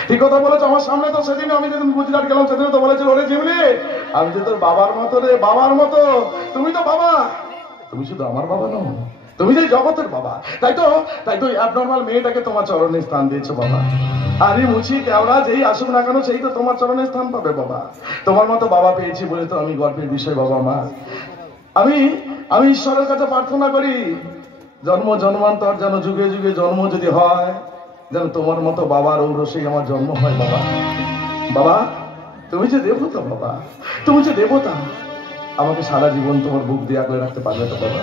ঠিক কথা বলেছো। আমার সামনে তো সেদিন আমি যেদিন গুজরাট গেলাম সেদিন তো বলেছিল, ওরে ঝিমলি আমি যে তোর বাবার মতো রে, বাবার মতো। তুমি তো বাবা, তুমি শুধু আমার বাবা নও, তুমি যে জগতের বাবা। তাই তো অ্যাবনর্মাল মেয়েটাকে তোমার চরণে স্থান দিয়েছো বাবা। আরে মুছি কেওড়া যেই আসুক না কেন, সেই তো তোমার চরণে স্থান পাবে বাবা। তোমার মতো বাবা পেয়েছি বলে তো আমি গর্বের বিষয় বাবা। মা আমি ঈশ্বরের কাছে প্রার্থনা করি, জন্ম জন্মান্তর যেন যুগে যুগে জন্ম যদি হয়, যেন তোমার মতো বাবার ঔরসেই আমার জন্ম হয় বাবা। বাবা তুমি যে দেবতা বাবা, তুমি যে দেবতা, আমাকে সারা জীবন তোমার বুক দিয়ে আগলে রাখতে পারবে তো বাবা?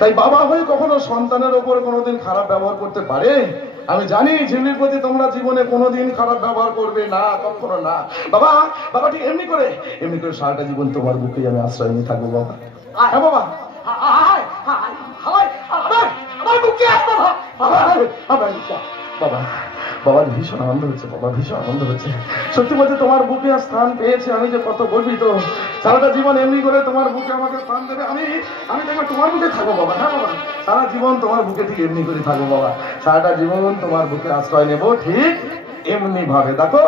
তাই বাবা হয়ে কখনো সন্তানের ওপর কোনোদিন খারাপ ব্যবহার করতে পারে? আমি জানি ঝিমলির প্রতি তোমরা জীবনে কোনোদিন খারাপ ব্যবহার করবে না, কখনো না বাবা। বাবা ঠিক এমনি করে সারাটা জীবন তোমার বুকেই আমি আশ্রয় নিয়ে থাকবো বাবা। হ্যাঁ বাবা, বাবা বাবার ভীষণ আনন্দ হচ্ছে বাবা, ভীষণ আনন্দ হচ্ছে। সত্যি বলতে তোমার বুকে আর স্থান পেয়েছে, আমি যে কত গর্বিত। সারাটা জীবন এমনি করে তোমার বুকে আমাকে স্থান দেবে, আমি দেখবো তোমার বুকে থাকবো বাবা। হ্যাঁ বাবা, সারা জীবন তোমার বুকে ঠিক এমনি করে থাকবো বাবা। সারাটা জীবন তোমার বুকে আশ্রয় নেব ঠিক এমনি ভাবে। দেখো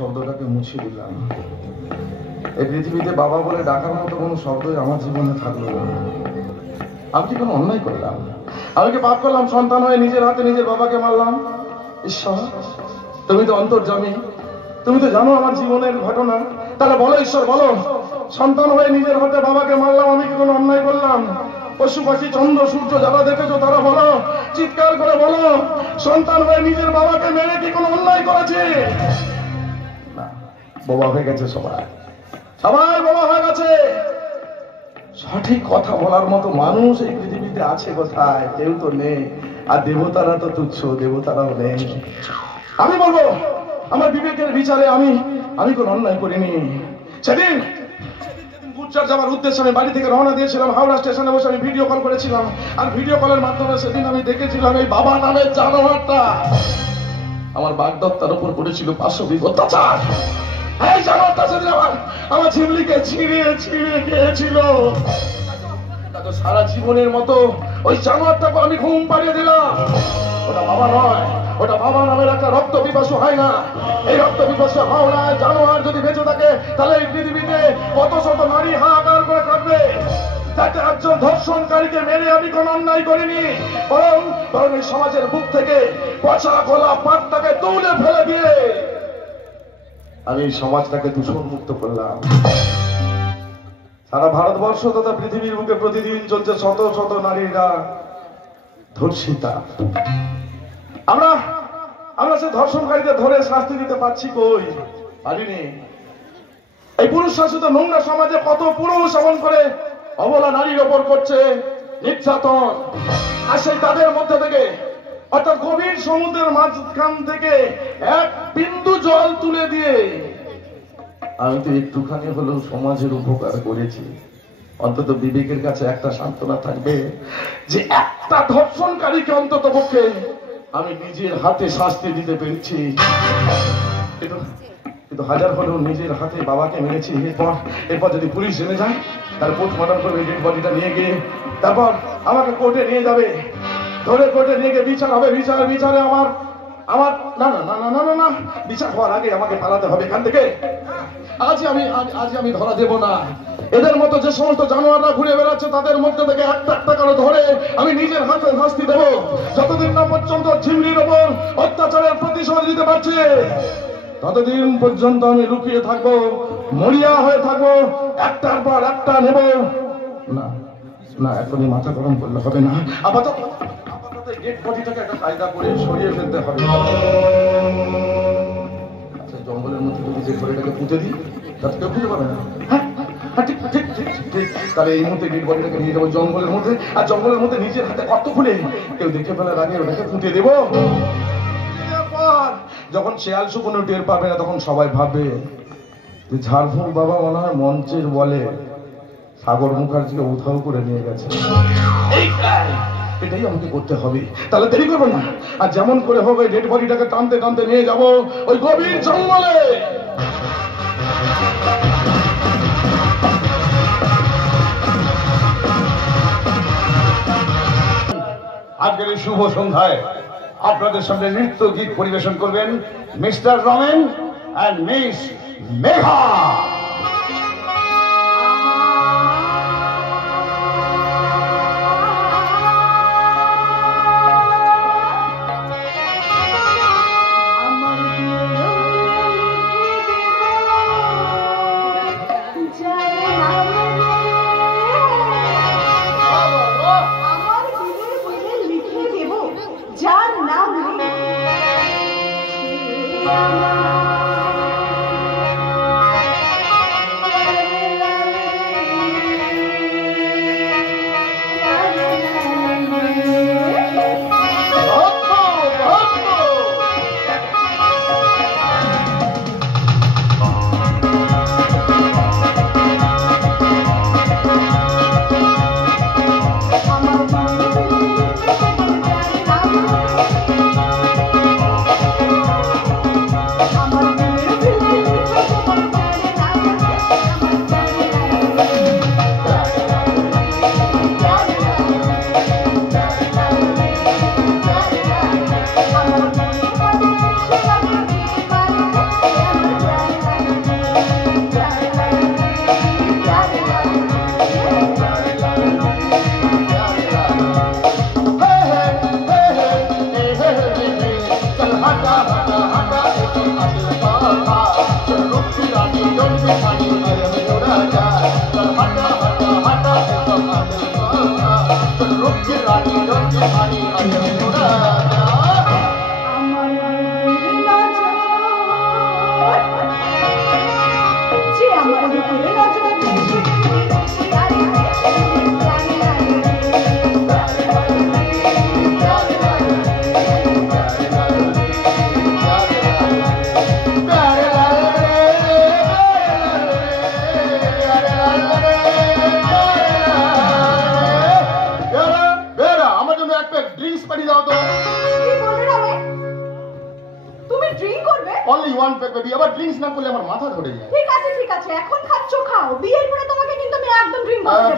শব্দটাকে মুছে দিলাম। এই পৃথিবীতে বাবা বলে ডাকার মতো কোনো শব্দই আমার জীবনে থাকলো না। আমি কি কোনো অন্যায় করলাম? আমি কি পাপ করলাম? সন্তান হয়ে নিজের হাতে নিজের বাবাকে মারলাম? ঈশ্বর তুমি তো অন্তর্যামী, তুমি তো জানো আমার জীবনের ঘটনা। তাহলে বলো ঈশ্বর, বলো, সন্তান হয়ে নিজের হাতে বাবাকে মারলাম, আমি কি কোনো অন্যায় করলাম? পশু পাখি চন্দ্র সূর্য যারা দেখেছো তারা বলো, চিৎকার করে বলো, সন্তান হয়ে নিজের বাবাকে মেরে কি কোনো অন্যায় করেছে? বাবা হয়ে গেছে, সবাই বাবা হয়ে গেছে। সঠিক কথা বলার মতো মানুষ এই পৃথিবীতে আছে কোথায়? কেউ তো নেই। আর দেবতারা তো তুচ্ছ, দেবতারাও নেই। আমি বলবো আমার বিবেকের বিচারে আমি কোনো অন্যায় করিনি। সেদিন গুজরাট যাওয়ার উদ্দেশ্যে আমি বাড়ি থেকে রওনা দিয়েছিলাম। হাওড়া স্টেশনে বসে আমি ভিডিও কল করেছিলাম। আর ভিডিও কলের মাধ্যমে সেদিন আমি দেখেছিলাম এই বাবা নামের জানোয়ারটা আমার বাগদত্তার উপর করেছিল পাশবিক অত্যাচার। এই জানোয়ারটা সেদিন আমার ঝিমলিকে ছিঁড়ে খেয়েছিল। সারা জীবনের মতো ওই জানোয়ারটাকে আমি ঘুম পাড়িয়ে দিলাম। ওটা বাবা নয়, ওটা বাবা নামের একটা রক্ত পিপাসু হয় না। এই রক্ত পিপাসু হাওড়া জানোয়ার যদি বেঁচে থাকে, তাহলে এই পৃথিবীতে কত শত নারী হাহাকার করে কাটবে। যাতে একজন ধর্ষণকারীকে মেরে আমি কোন অন্যায় করিনি, বরং এই সমাজের বুক থেকে পচা খোলা পাটটাকে তুলে ফেলে দিয়ে আমি সমাজটাকে দূষণ মুক্ত করলাম। সারা ভারতবর্ষ তথা পৃথিবীর বুকে প্রতিদিন চলছে শত শত নারীরা ধর্ষিতা। আমরা আমরা সে ধর্ষণকারীদের ধরে শাস্তি দিতে পারছি কই? পারিনি। এই পুরুষ শাসিত নোংরা সমাজে কত পুরুষ এমন করে অবলা নারীর ওপর করছে নির্যাতন, আর সেই তাদের মধ্যে থেকে অর্থাৎ গভীর সমুদ্রের মাঝখান থেকে এক বিন্দু জল তুলে দিয়ে আমি তো একটুখানি হলেও সমাজের উপকার করেছি। অন্তত বিবেকের কাছে একটা সান্ত্বনা থাকবে যে একটা ধর্ষণকারীকে অন্তত পক্ষে আমি নিজের হাতে শাস্তি দিতে পেরেছি। কিন্তু হাজার হলেও নিজের হাতে বাবাকে মেরেছি। এরপর যদি পুলিশ জেনে যায় তাহলে পোস্টমর্টম করবে, ডেড বডিটা নিয়ে গিয়ে তারপর আমাকে কোর্টে নিয়ে যাবে, ধরে কোর্টে নিয়ে গিয়ে বিচার হবে। বিচারে আমার না না না না না না না বিচার হওয়ার আগে আমাকে পালাতে হবে এখান থেকে। আজ আমি ধরা দেব না। এদের মতো যে সমস্ত জানোয়াররা ঘুরে বেড়াচ্ছে তাদের মধ্যে থেকে একটা একটা করে ধরে আমি নিজের হাতে শাস্তি দেব, যতদিন না পর্যন্ত ঝিমলির ওপর অত্যাচারের প্রতিশোধ দিতে পারছি ততদিন পর্যন্ত আমি লুকিয়ে থাকবো, মরিয়া হয়ে থাকবো, একটার পর একটা নেব না। না, এখনই মাথা গরম করলে হবে না। আপাতত ডেড বডিটাকে একটা কায়দা করে সরিয়ে ফেলতে হবে। আচ্ছা, জঙ্গলের মধ্যে যদি ডেড বডিটাকে পুঁতে দিই তাতে কেউ খুঁজে পাবে না। ঠিক ঠিক ঠিক ঠিক। তাহলে এই মুহূর্তে ডেড বডিটাকে নিয়ে যাবো জঙ্গলের মধ্যে, আর জঙ্গলের মধ্যে নিজের হাতে কত খুলে কেউ দেখে ফেলার আগে ওটাকে পুঁতে দেবো। যখন শেয়াল শুকনো টের পাবে না তখন সবাই ভাববে যে ঝাড়ফুঁক বাবা মনে হয় মঞ্চের বলে সাগর মুখার্জিকে উধাও করে নিয়ে গেছে। এটাই আমাকে করতে হবে, তাহলে দেরি করবো না। আর যেমন করে হোক ওই ডেড বডিটাকে টানতে টানতে নিয়ে যাব ওই গভীর জঙ্গলে। আজকের এই শুভ সন্ধ্যায় আপনাদের সামনে নৃত্য গীত পরিবেশন করবেন mister Ramen and miss Megha.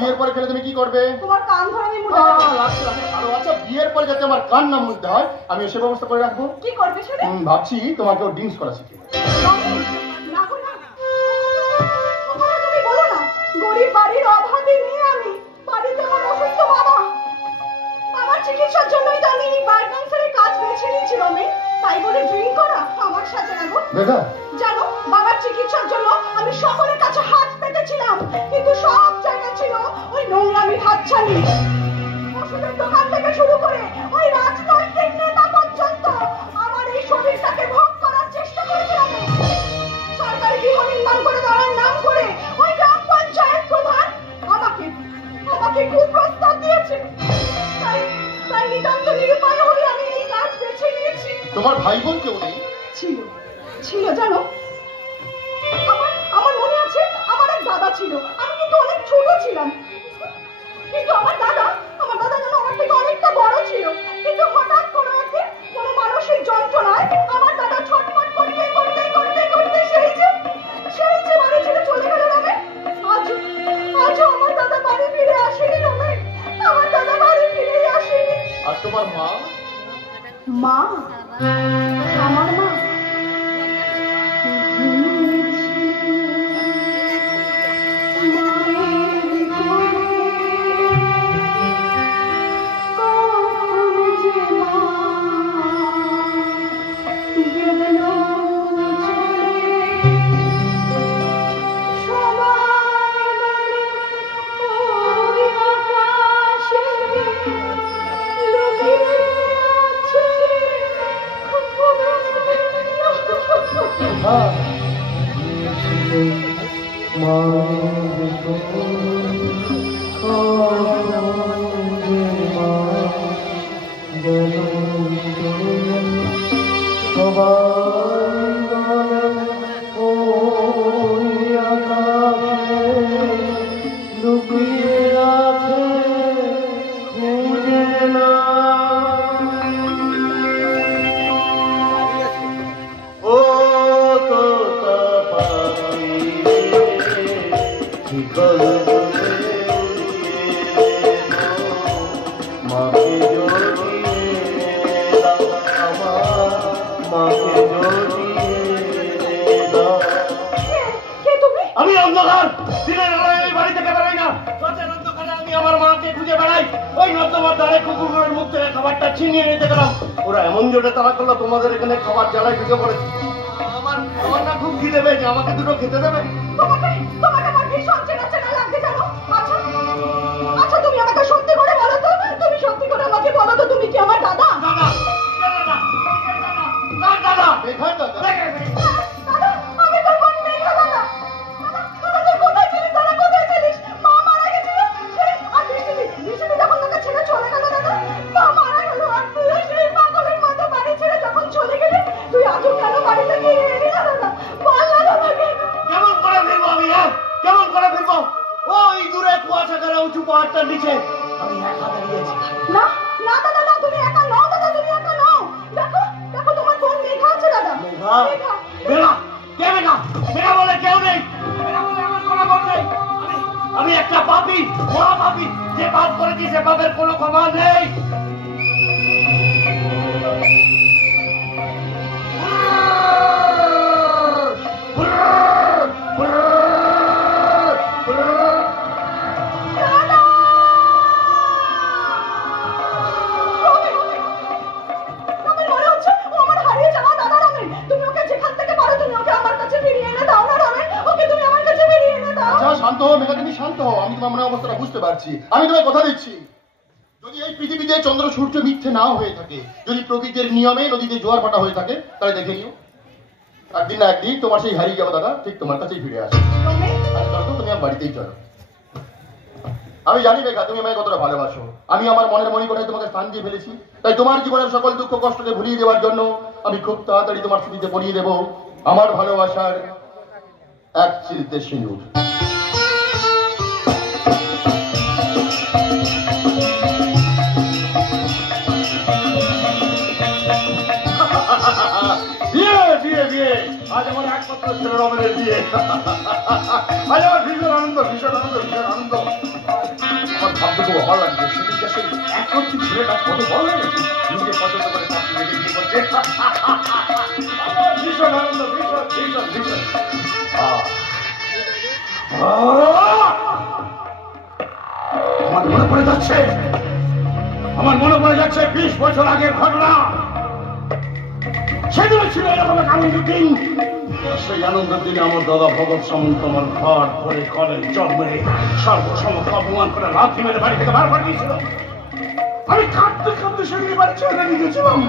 বিয়ের পরে খেলে তুমি কি করবে? তোমার কান ধরে আমি মুড়ে দেব। আচ্ছা, বিয়ের পরে যাতে আমার কান না মুড়তে হয় আমি সে ব্যবস্থা করে রাখবো। কি করবে সেটা? ভাবছি তোমাকে ড্রিঙ্কস করা শিখে। না গো না, তুমি বলো না, গরিব বাড়ির অভাবে নিয়ে আমি বাড়িতে আমার অসুস্থ বাবা, আমার চিকিৎসার জন্যই তো আমি বার ক্যান্সারের কাজ বেছে নিয়েছি রমেন, তাই বলে ড্রিঙ্ক করা আমার সাথে না গো। জানো বাবা আমার চিকিৎসার জন্য আমি সকলের কাছে হাত পেতেছিলাম, কিন্তু সব জায়গা ছিল ওই নোংরামির হাতছানি। ওষুধের দোকান থেকে শুরু করে ওই রাজনৈতিক নেতা পর্যন্ত আমার এই শরীরটাকে ভোগ করার চেষ্টা করেছিলাম। সরকারি গৃহ নির্মাণ করে দেওয়ার নাম করে ওই গ্রাম পঞ্চায়েত প্রধান আমাকে কুপ্রস্তাব দিয়েছে। তাই নিতান্ত নিরুপায় হয়ে আমি এই কাজ বেছে নিয়েছি। তোমার ভাই বোন কেউ নেই? ছিল জানো, আমার মনে আছে আমার এক দাদা ছিল। আমি কিন্তু অনেক ছোট ছিলাম, কিন্তু আমার দাদা যেন আমার থেকে অনেকটা বড় ছিল। কিন্তু হঠাৎ কোনো একদিন কোনো মানসিক যন্ত্রণায় আমার দাদা ছটফট করতে করতে করতে করতে সেই যে বাড়ি ছেড়ে চলে গেল রমেন। আজও আমার দাদা বাড়ি ফিরে আসেনি রমেন, আমার দাদা বাড়ি ফিরে আসেনি। আর তোমার মা? আমার মা ওরা এমন জোরে তারা করলো তোমাদের এখানে খাবার জ্বালায় ঢুকে পড়েছে। আমার না খুব খিদে পেয়েছে, আমাকে দুটো খেতে দেবে? তোমাকে আমার ভীষণ চেনা লাগছে জানো। আচ্ছা তুমি আমাকে সত্যি করে বলো তো, তুমি সত্যি করে আমাকে বলো তো, তুমি কি আমার দাদা? দাদা মেঘার দাদা? দাদা আমি তোর বোন মেঘা দাদা। দাদা তুই কোথায় ছিলিস? দাদা কোথায় ছিলিস? মা মারা গেছিল আর বৃষ্টি যখন তোকে ছেড়ে চলে গেল দাদা, মা মারা গেল আর তুই সেই পাগলের মতো বাড়ি ছেড়ে যখন চলে গেলি, তুই আজও কেন বাড়িতে ফিরে এলি না দাদা? বল না দাদা কেমন করে ফিরবো আমি? কেমন করে ফিরবো? ওই দূরে কুয়াশা করা উঁচু পাহাড়টার নিচে আমি একা দাঁড়িয়ে আছি। না দাদা না, তুমি একা নও দাদা, তুমি একা নও। দেখো তোমার বোন মেঘা আছে দাদা। মেঘা বলে কেউ নেই, মেঘা বলে আমার কোনো বোন নেই। আমি একটা পাপী, মহা পাপী। যে পাপ করেছি সে পাপের কোনো ক্ষমা নেই। শান্ত হও মেঘা, তুমি শান্ত হও। আমি তোমার মনের অবস্থাটা বুঝতে পারছি। আমি তোমায় কথা দিচ্ছি, যদি এই পৃথিবীতে চন্দ্র সূর্য মিথ্যে না হয়ে থাকে, যদি প্রকৃতির নিয়মে নদীতে জোয়ার ভাটা হয়ে থাকে, তাহলে দেখে নিও একদিন না একদিন তোমার সেই হারিয়ে যাবো দাদা ঠিক তোমার কাছেই ফিরে আসে। আরে চলো তো, তুমি আমার বাড়িতেই চলো। আমি জানি মেঘা তুমি আমায় কতটা ভালোবাসো। আমি আমার মনের মণিকোঠায় তোমাকে স্থান দিয়ে ফেলেছি। তাই তোমার জীবনের সকল দুঃখ কষ্টকে ভুলিয়ে দেওয়ার জন্য আমি খুব তাড়াতাড়ি তোমার স্মৃতিতে পড়িয়ে দেবো আমার ভালোবাসার এক চিলতে সিঁদুর। বিয়ে আজ আমার একমাত্র ছেলে রমেনের বিয়ে। আজ আমার ভীষণ আনন্দ। আমার ভাবতে খুব ভালো লাগছে। সেদিনটা সেই একমাত্র ছেলেটা কত ভালো লেগেছে, নিজে পছন্দ করে পাত্রী বিয়ে করছে। ভীষণ আনন্দ, ভীষণ। আমার মনে পড়ে যাচ্ছে 20 বছর আগের ঘটনা। সেদিন ছিল এরকম এক আনন্দের দিন। সেই আনন্দের দিনে আমার দাদা ভগৎ সামন্ত আমার ঘর ধরে কলের জল মেরে সর্বসমক্ষ অপমান করে লাথি মেরে বাড়ি থেকে বার করে দিয়েছিল। আমি কাঁদতে কাঁদতে সেদিন বাড়ি ছেড়ে নিয়ে গেছিলাম।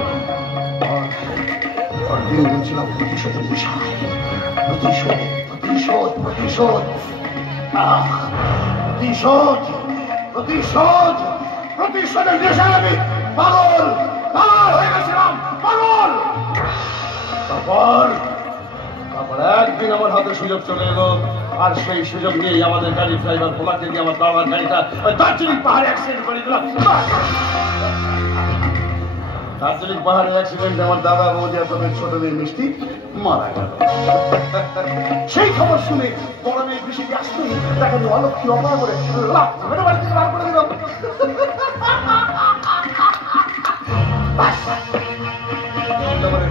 আর দিন বলছিলাম প্রতিশোধের বিষয়, প্রতিশোধ প্রতিশোধ প্রতিশোধ প্রতিশোধ প্রতিশোধ প্রতিশোধের নেশায় আমি পাগল পাগল হয়ে গেছিলাম, পাগল। তারপর একদিন আমার হাতে সুযোগ চলে এলো, আর সেই সুযোগ নিয়েই আমাদের গাড়ির ড্রাইভার ভোলাকে দিয়ে আমার বাবার গাড়িটা দার্জিলিং পাহাড়ে অ্যাক্সিডেন্ট করে দিলাম। দার্জিলিং পাহাড়ে অ্যাক্সিডেন্টে আমার দাদা বৌদি আর তাদের ছোট মেয়ে মিষ্টি মারা গেল। সেই খবর শুনে বড় মেয়ে বৃষ্টি আসতেই তাকে অলক্ষী অপয়া করে বাড়ি থেকে বার করে দিলাম।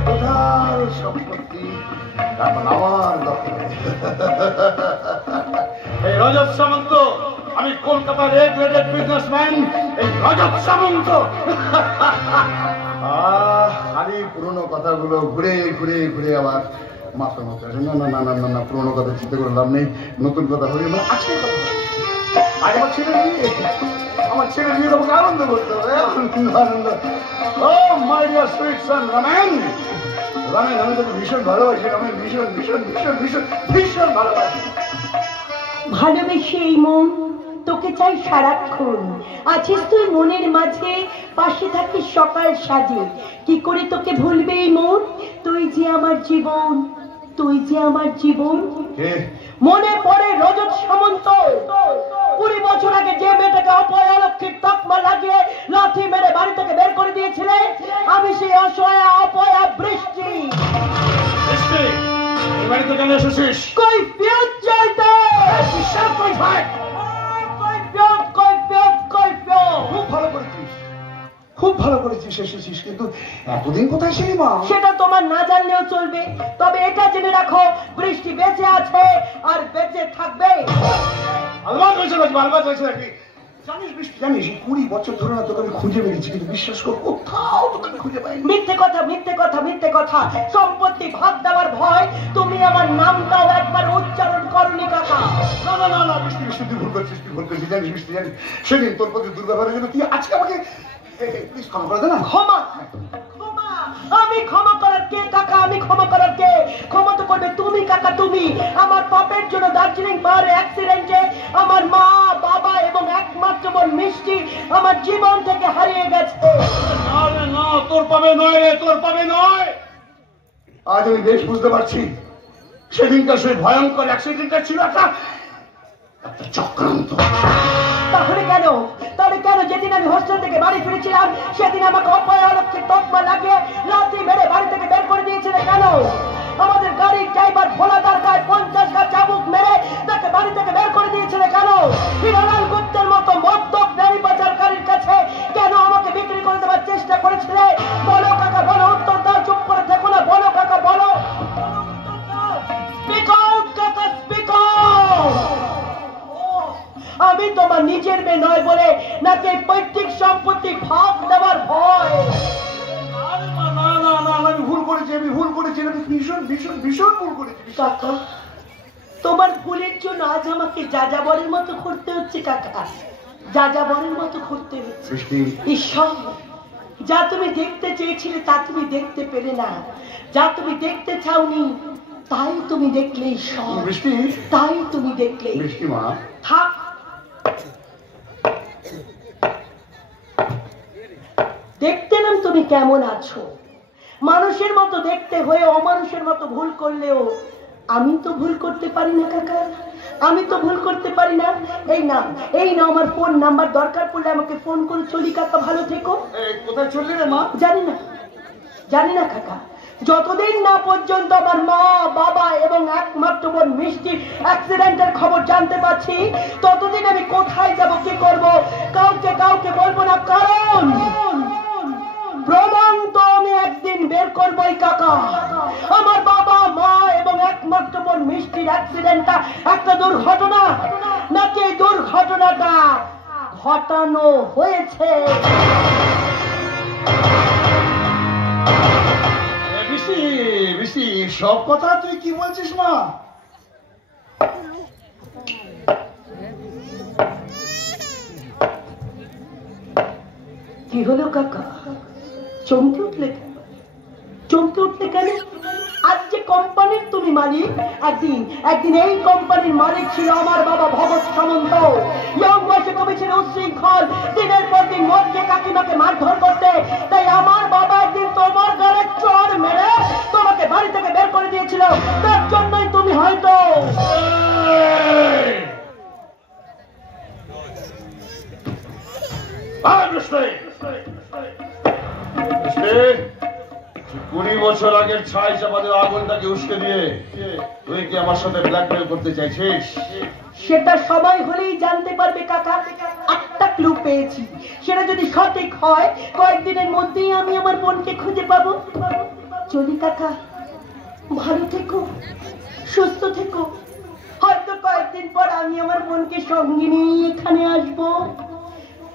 টোটাল সম্পত্তি এখন আমার দখলে। এই রজত সামন্ত, আমি কলকাতার এ গ্রেডেড বিজনেসম্যান, এই রজত সামন্ত। খালি পুরোনো কথাগুলো ঘুরে ঘুরে ঘুরে আবার মাথা মাথা না না না না না না, পুরোনো কথা চিন্তা করে লাভ নেই, নতুন কথা হয়ে গেল। আজকের কথা আজ আমার ছেলে নিয়ে, আমার ছেলে নিয়ে তোমাকে আনন্দ করতে হবে, আনন্দ। ও মাই ডিয়ার সুইট সন রমেন, রমেন আমি তোকে ভীষণ ভালোবাসি, রমেন ভীষণ ভীষণ ভীষণ ভীষণ ভীষণ ভালোবাসি। ভালোবেসে এই মন তোকে চাই সারাক্ষণ, আছিস তুই মনের মাঝে, পাশে থাকিস সকাল সাজে, কি করে তোকে ভুলবে এই মন, তুই যে আমার জীবন, তুই যে আমার জীবন। মনে পড়ে রজত সামন্ত, 20 বছর আগে যে মেয়েটাকে অপয়া লক্ষ্মীর তকমা লাগিয়ে লাথি মেরে বাড়ি থেকে বের করে দিয়েছিলে, আমি সেই অসহায় অপয়া বৃষ্টি। বাড়িতে কেন এসেছিস? কই ফিউজ চাইতে খুব ভালো করেছিস এসেছিস, কিন্তু এতদিন কোথায় ছিলি মা? সেটা তোমার না জানলেও চলবে, তবে এটা জেনে রাখো বৃষ্টি বেঁচে আছে আর বেঁচে থাকবে। আলবাত হয়েছে নাকি? আলবাত হয়েছে নাকি? জানিস বৃষ্টি, জানিস 20 বছর ধরে না তোকে আমি খুঁজে বেরিয়েছি, কিন্তু বিশ্বাস কর কোথাও তোকে আমি খুঁজে পাইনি। মিথ্যে কথা মিথ্যে কথা মিথ্যে কথা, সম্পত্তি ভাগ দেওয়ার ভয় তুমি আমার নামটাও একবার উচ্চারণ করনি কাকা। না না না না বৃষ্টি, বৃষ্টি তুই ভুল করছিস, তুই ভুল করছিস। জানিস বৃষ্টি, জানিস সেদিন তোর প্রতি দুর্ব্যবহারের জন্য তুই আজকে আমাকে প্লিজ ক্ষমা করে দে না। ক্ষমা ক্ষমা, আমি ক্ষমা করার কে কাকা, আমি ক্ষমা করার কে? ক্ষমা তো করবে তুমি কাকা, তুমি। আমার পাপের জন্য দার্জিলিং পাহাড়ে অ্যাক্সিডেন্টে আমার মা বাবা এবং একমাত্র বোন মিষ্টি আমার জীবন থেকে হারিয়ে গেছে। না রে না, তোর পাবে নয় রে, তোর পাবে নয়। আজ আমি বেশ বুঝতে পারছি সেদিনকার সেই ভয়ঙ্কর অ্যাক্সিডেন্টটা ছিল একটা চক্রান্ত। তাহলে কেন, তাহলে কেন যেদিন আমি হোস্টেল থেকে বাড়ি ফিরেছিলাম সেদিন আমাকে অপয়া লক্ষ্মীর তকমা লাগিয়ে লাথি মেরে বাড়ি থেকে বের করে দিয়েছিলে কেন? আমাদের গাড়ির ড্রাইভার ভোলাদার গায়ে 50 গা চাবুক মেরে তাকে বাড়ি থেকে বের করে দিয়েছিলে কেন? হিরালাল গুপ্তের মতো মদ্যপ নারী পাচারকারীর কাছে কেন আমাকে বিক্রি করে দেওয়ার চেষ্টা করেছিলে? বলো কাকা, বলো, উত্তর দাও, চুপ করে থেকো না, বলো কাকা, বলো। স্পিক আউট কাকা, স্পিক আউট। আমি তোমার নিজের মেয়ে নয় বলে নাকি পৈতৃক সম্পত্তি ভাগ দেওয়ার ভয়? না না না না, আমি ভুল করেছি, আমি ভুল করেছি, আমি ভীষণ ভীষণ ভীষণ ভুল করেছি কাকা। তোমার ভুলের জন্য আজ আমাকে যাযাবরের মতো ঘুরতে হচ্ছে কাকা, যাযাবরের মতো ঘুরতে হচ্ছে। ঈশ্বর, যা তুমি দেখতে চেয়েছিলে তা তুমি দেখতে পেলে না, যা তুমি দেখতে চাওনি তাই তুমি দেখলে ঈশ্বর, বৃষ্টি, তাই তুমি দেখলে। বৃষ্টি মা থাক, দেখতে নাম তুমি কেমন আছো, মানুষের মতো দেখতে হয়ে অমানুষের মতো ভুল করলেও আমি তো ভুল করতে পারি না কাকা, আমি তো ভুল করতে পারি না। এই নাও আমার ফোন নাম্বার, দরকার পড়লে আমাকে ফোন করে চলি কাকা, ভালো থেকো। কোথায় চললি রে মা? জানি না কাকা, যতদিন না পর্যন্ত আমার মা বাবা এবং একমাত্র বোন মিষ্টির অ্যাক্সিডেন্টের খবর জানতে পারছি ততদিন আমি কোথায় যাব, কি করব, কাউকে বলবো না, কারণ প্রমাণ তো আমি একদিন বের করবই কাকা। আমার বাবা মা এবং একমাত্র বোন মিষ্টির অ্যাক্সিডেন্টটা একটা দুর্ঘটনা নাকি এই দুর্ঘটনাটা ঘটানো হয়েছে? বৃষ্টি বৃষ্টি সব কথা তুই কি বলছিস মা? কি হলো কাকা, চমকে উঠলে কেন? চমকে উঠলে কেন? আজ যে কোম্পানির তুমি মালিক, একদিন এই কোম্পানির মালিক ছিল আমার বাবা ভগৎ সামন্ত। ইয়ং বয়সে কবি ছিল উচ্ছৃঙ্খল, দিনের পর দিন মদকে কাকিমাকে মারধর করতে। তাই আমার বাবা একদিন তোমার গালে চড় মেরে তোমাকে বাড়ি থেকে বের করে দিয়েছিল। তার জন্যই তুমি হয়তো 20 বছর আগের ছাই চাপাদের আগুনটাকে উস্কে দিয়ে তুই কি আমার সাথে ব্ল্যাকমেল করতে চাইছিস? সেটা সবাই হলেই জানতে পারবে কাকা। একটা ক্লু পেয়েছি, সেটা যদি সঠিক হয় কয়েকদিনের মধ্যেই আমি আমার বোনকে খুঁজে পাবো। চলি কাকা, ভালো থেকো, সুস্থ থেকো। হয়তো কয়েকদিন পর আমি আমার বোনকে সঙ্গে নিয়ে এখানে আসবো।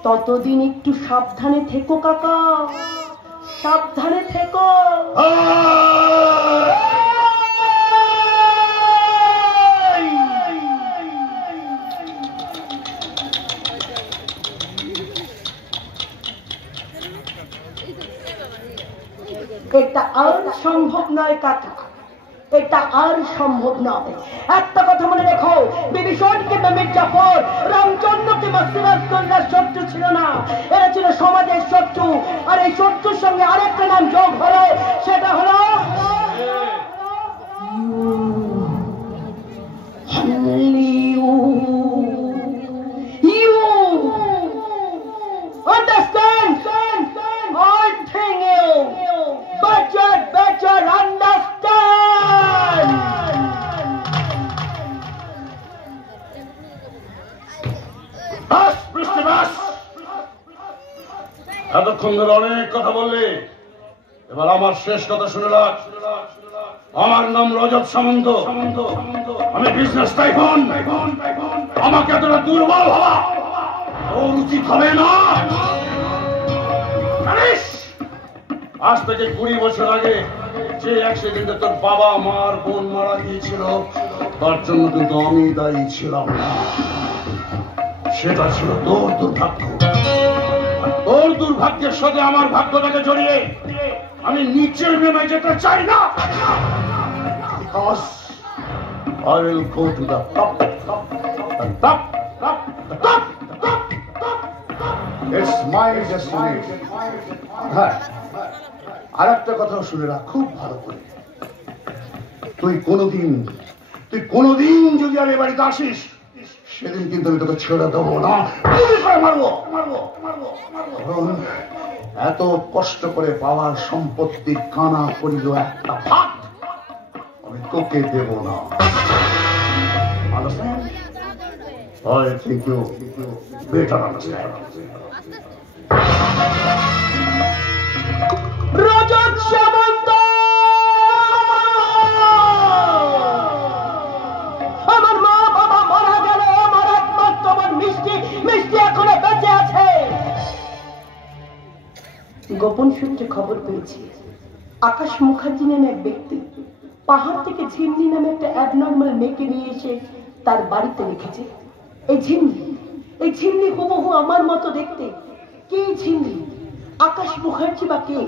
ততদিন একটু সাবধানে থেকো কাকা, সাবধানে থেকো। এটা আর সম্ভব নয় কাকা, এটা আর সম্ভব নয়। একটা কথা মনে রেখো, বিভীষণ কিংবা মির্জাফর, রামচন্দ্র কিংবা সিরাজগঞ্জের শত্রু ছিল না, এরা ছিল সমাজের শত্রু। আর এই শত্রুর সঙ্গে আরেকটা নাম যোগ হলো, সেটা হলো Understand? I think you better understand. বাস বৃষ্টি বাস, এতক্ষণ ধরে অনেক কথা বললি, এবার আমার শেষ কথা শুনে রাখ। আমার নাম রজত সামন্ত, আমি বিজনেস টাইকুন। আমাকে এতটা দুর্বল ভাবা তোর উচিত হবে না। জানিস, আজ থেকে 20 বছর আগে যে অ্যাক্সিডেন্টে তোর বাবা মার বোন মারা গিয়েছিল, তার জন্য কিন্তু আমি দায়ী ছিলাম না। সেটা ছিল তোর দুর্ভাগ্য। তোর দুর্ভাগ্যের সাথে আমার ভাগ্যটাকে জড়িয়ে আমি নিচে নেমে যেতে চাই না। Because I will go to the top, the top, top, the top, top, top. It's my destination. হ্যাঁ, আর একটা কথাও শুনে রাখ খুব ভালো করে। তুই কোনোদিন যদি আমি বাড়িতে আসিস, সেদিন কিন্তু আমি তোকে ছেড়ে দেবো না, মারবো। এত কষ্ট করে পাওয়ার সম্পত্তির কানা করিল একটা ভাগ আমি তোকে দেব না। Understand? I think you better understand. রজত সামন্ত, আমার মা বাবা মারা গেল, আমার একমাত্র বোন মিষ্টি এখনো বেঁচে আছে। গোপন সূত্রে খবর পেয়েছি, আকাশ মুখার্জি নামে এক ব্যক্তি পাহাড় থেকে ঝিমলি নামে একটা অ্যাবনর্মাল মেয়েকে নিয়ে এসে তার বাড়িতে রেখেছে। এই ঝিমলি হুবহু আমার মতো দেখতে। কে ঝিমলি? আকাশ মুখার্জি বা কে?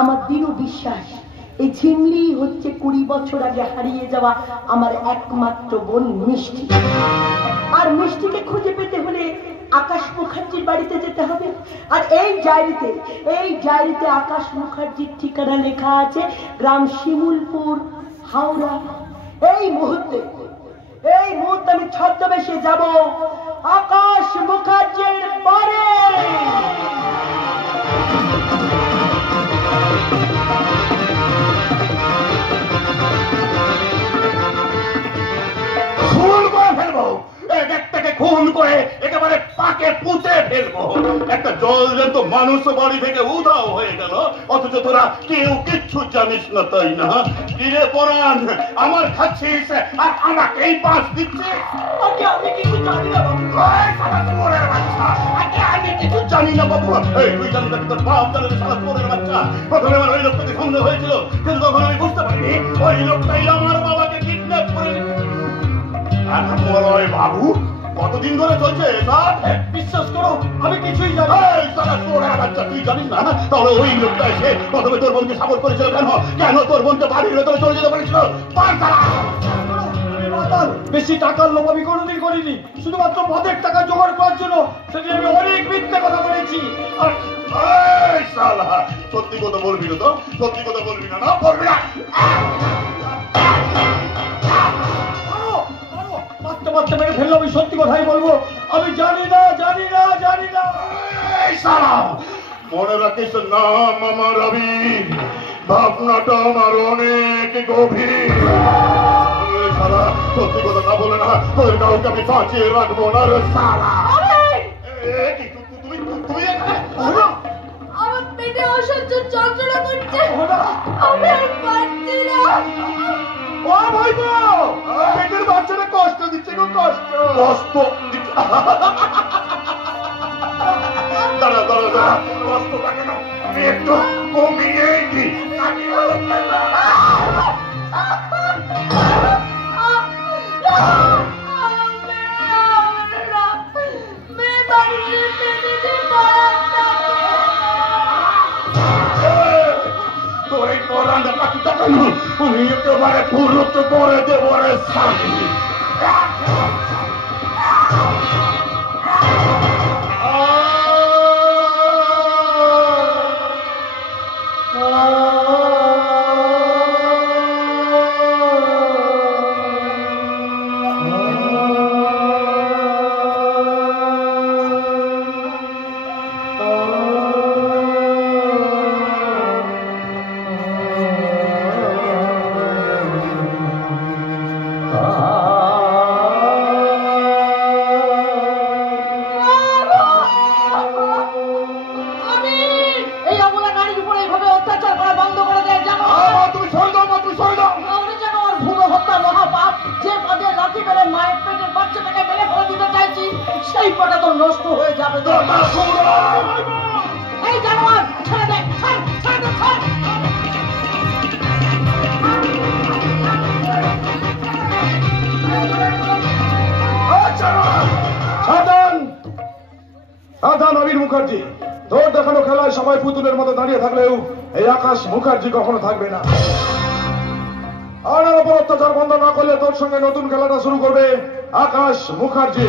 আমার দৃঢ় বিশ্বাস এই ঝিমলি হচ্ছে 20 বছর আগে হারিয়ে যাওয়া আমার একমাত্র বোন মিষ্টি। আর মিষ্টিকে খুঁজে পেতে হলে আকাশ মুখার্জির বাড়িতে যেতে হবে। আর এই ডায়েরিতে আকাশ মুখার্জির ঠিকানা লেখা আছে, গ্রাম শিমুলপুর, হাওড়া। এই মুহূর্তে আমি ছদ্মবেশে যাব আকাশ মুখার্জির বাড়ি। খুন করে ফেলবো, এই ব্যক্তিকে খুন করে একেবারে পাকে পুঁতে ফেলবো। একটা জলজ্যান্ত মানুষ বাড়ি থেকে উধাও হয়ে গেল, অথচ তোরা কেউ কিচ্ছু জানিস না, তাই না? কিরে পরাণ, আমার খাচ্ছিস আর আমাকেই পাস দিচ্ছে? আগে আমি কিছু জানি না বাবু। এই শালা চোরের বাচ্চা, আগে আমি কিছু জানি না বাবু। এই তুই জানিস না, তোর বাপ জানে না, শালা চোরের বাচ্চা। প্রথমে আমার ওই লোকটাকে সন্দেহ হয়েছিল, কিন্তু তখন আমি বুঝতে পারিনি ওই লোকটাই আমার বাবাকে কিডন্যাপ করে। আর ওই বাবু কতদিন ধরে চলছে এসব? বিশ্বাস করো আমি কিছুই জানি না। এই শালা চোরের বাচ্চা, তুই জানিস না? তাহলে ওই লোকটা এসে প্রথমে তোর বোনকে সাপোর্ট করেছিল কেন? কেন তোর বোনকে বাড়ির ভেতরে চলে যেতে বলেছিল? পার শালা! আমি মাতাল, বেশি টাকার লোভ আমি কোনোদিন করিনি, শুধুমাত্র মদের টাকা জোগাড় করার জন্য সেদিন আমি অনেক মিথ্যে কথা বলেছি। আর এই শালা, সত্যি কথা বলবি না তো? সত্যি কথা বলবি না? না বলবি না? মারতে মারতে মেরে ফেললো, আমি সত্যি কথাই বলবো, আমি জানি না জানি না জানি না। এই শালা, মনে রাখিস নাম আমার আবির, ভাবনাটা আমার অনেক গভীর। এই শালা, সত্যি কথা না বলে না তোদের কাউকে আমি বাঁচিয়ে রাখবো না রে শালা। তুমি এখানে? আমার পেটে অসহ্য যন্ত্রণা করছে, আমি আর পারছি না। ও ভাইবো, পেটের বাচ্চাটা কষ্ট দিচ্ছে গো, কষ্ট কষ্ট দিচ্ছে। দাঁড়া দাঁড়া দাঁড়া, কষ্টটা কেন আমি একটু কমিয়ে দিই। তোর এই পরানটা পাখিটা কেন আমি একেবারে পুরুত করে দেবো রে স্বামী। সেই পটা তো নষ্ট হয়ে যাবে। এই জানোয়ার, ছেড়ে দে, ছাড়, ছাড়, ছাড়। সাবধান! সাবধান আবির মুখার্জি, তোর দেখানো খেলায় সবাই পুতুলের মতো দাঁড়িয়ে থাকলেও এই আকাশ মুখার্জি কখনো থাকবে না। আর ওপর অত্যাচার বন্ধ না করলে তোর সঙ্গে নতুন খেলাটা শুরু করবে আকাশ মুখার্জি।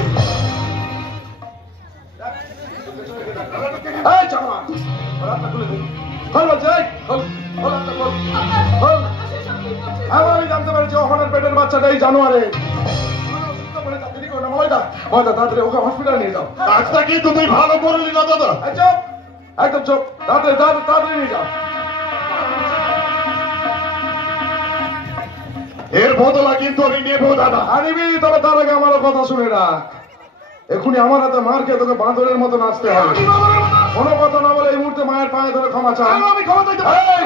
এই জানোয়ার, ওর হাতটা খুলে দে। খোল বলছি, এই, খোল, খোল হাতটা, খোল, খোল। এখন আমি জানতে পেরেছি অহনের পেটের বাচ্চাটা এই জানোয়ারের। ময়দা তাড়াতাড়ি ওকে হসপিটালে নিয়ে যাও। কাজটা কি তুমি ভালো করলি না দাদা? এই চুপ, একদম চুপ, তাড়াতাড়ি তাড়াতাড়ি নিয়ে যাও। এর বদলা কিন্তু আমি নেবো দাদা। আনিবি, তবে তার আগে আমারও কথা শুনে রাখ। এখনই আমার হাতে মার খেয়ে তোকে বাঁদরের মতো নাচতে হবে। কোনো কথা না বলে এই মুহূর্তে মায়ের পায়ে ধরে ক্ষমা চাই। আমি ক্ষমা চাইতে পারি। এই!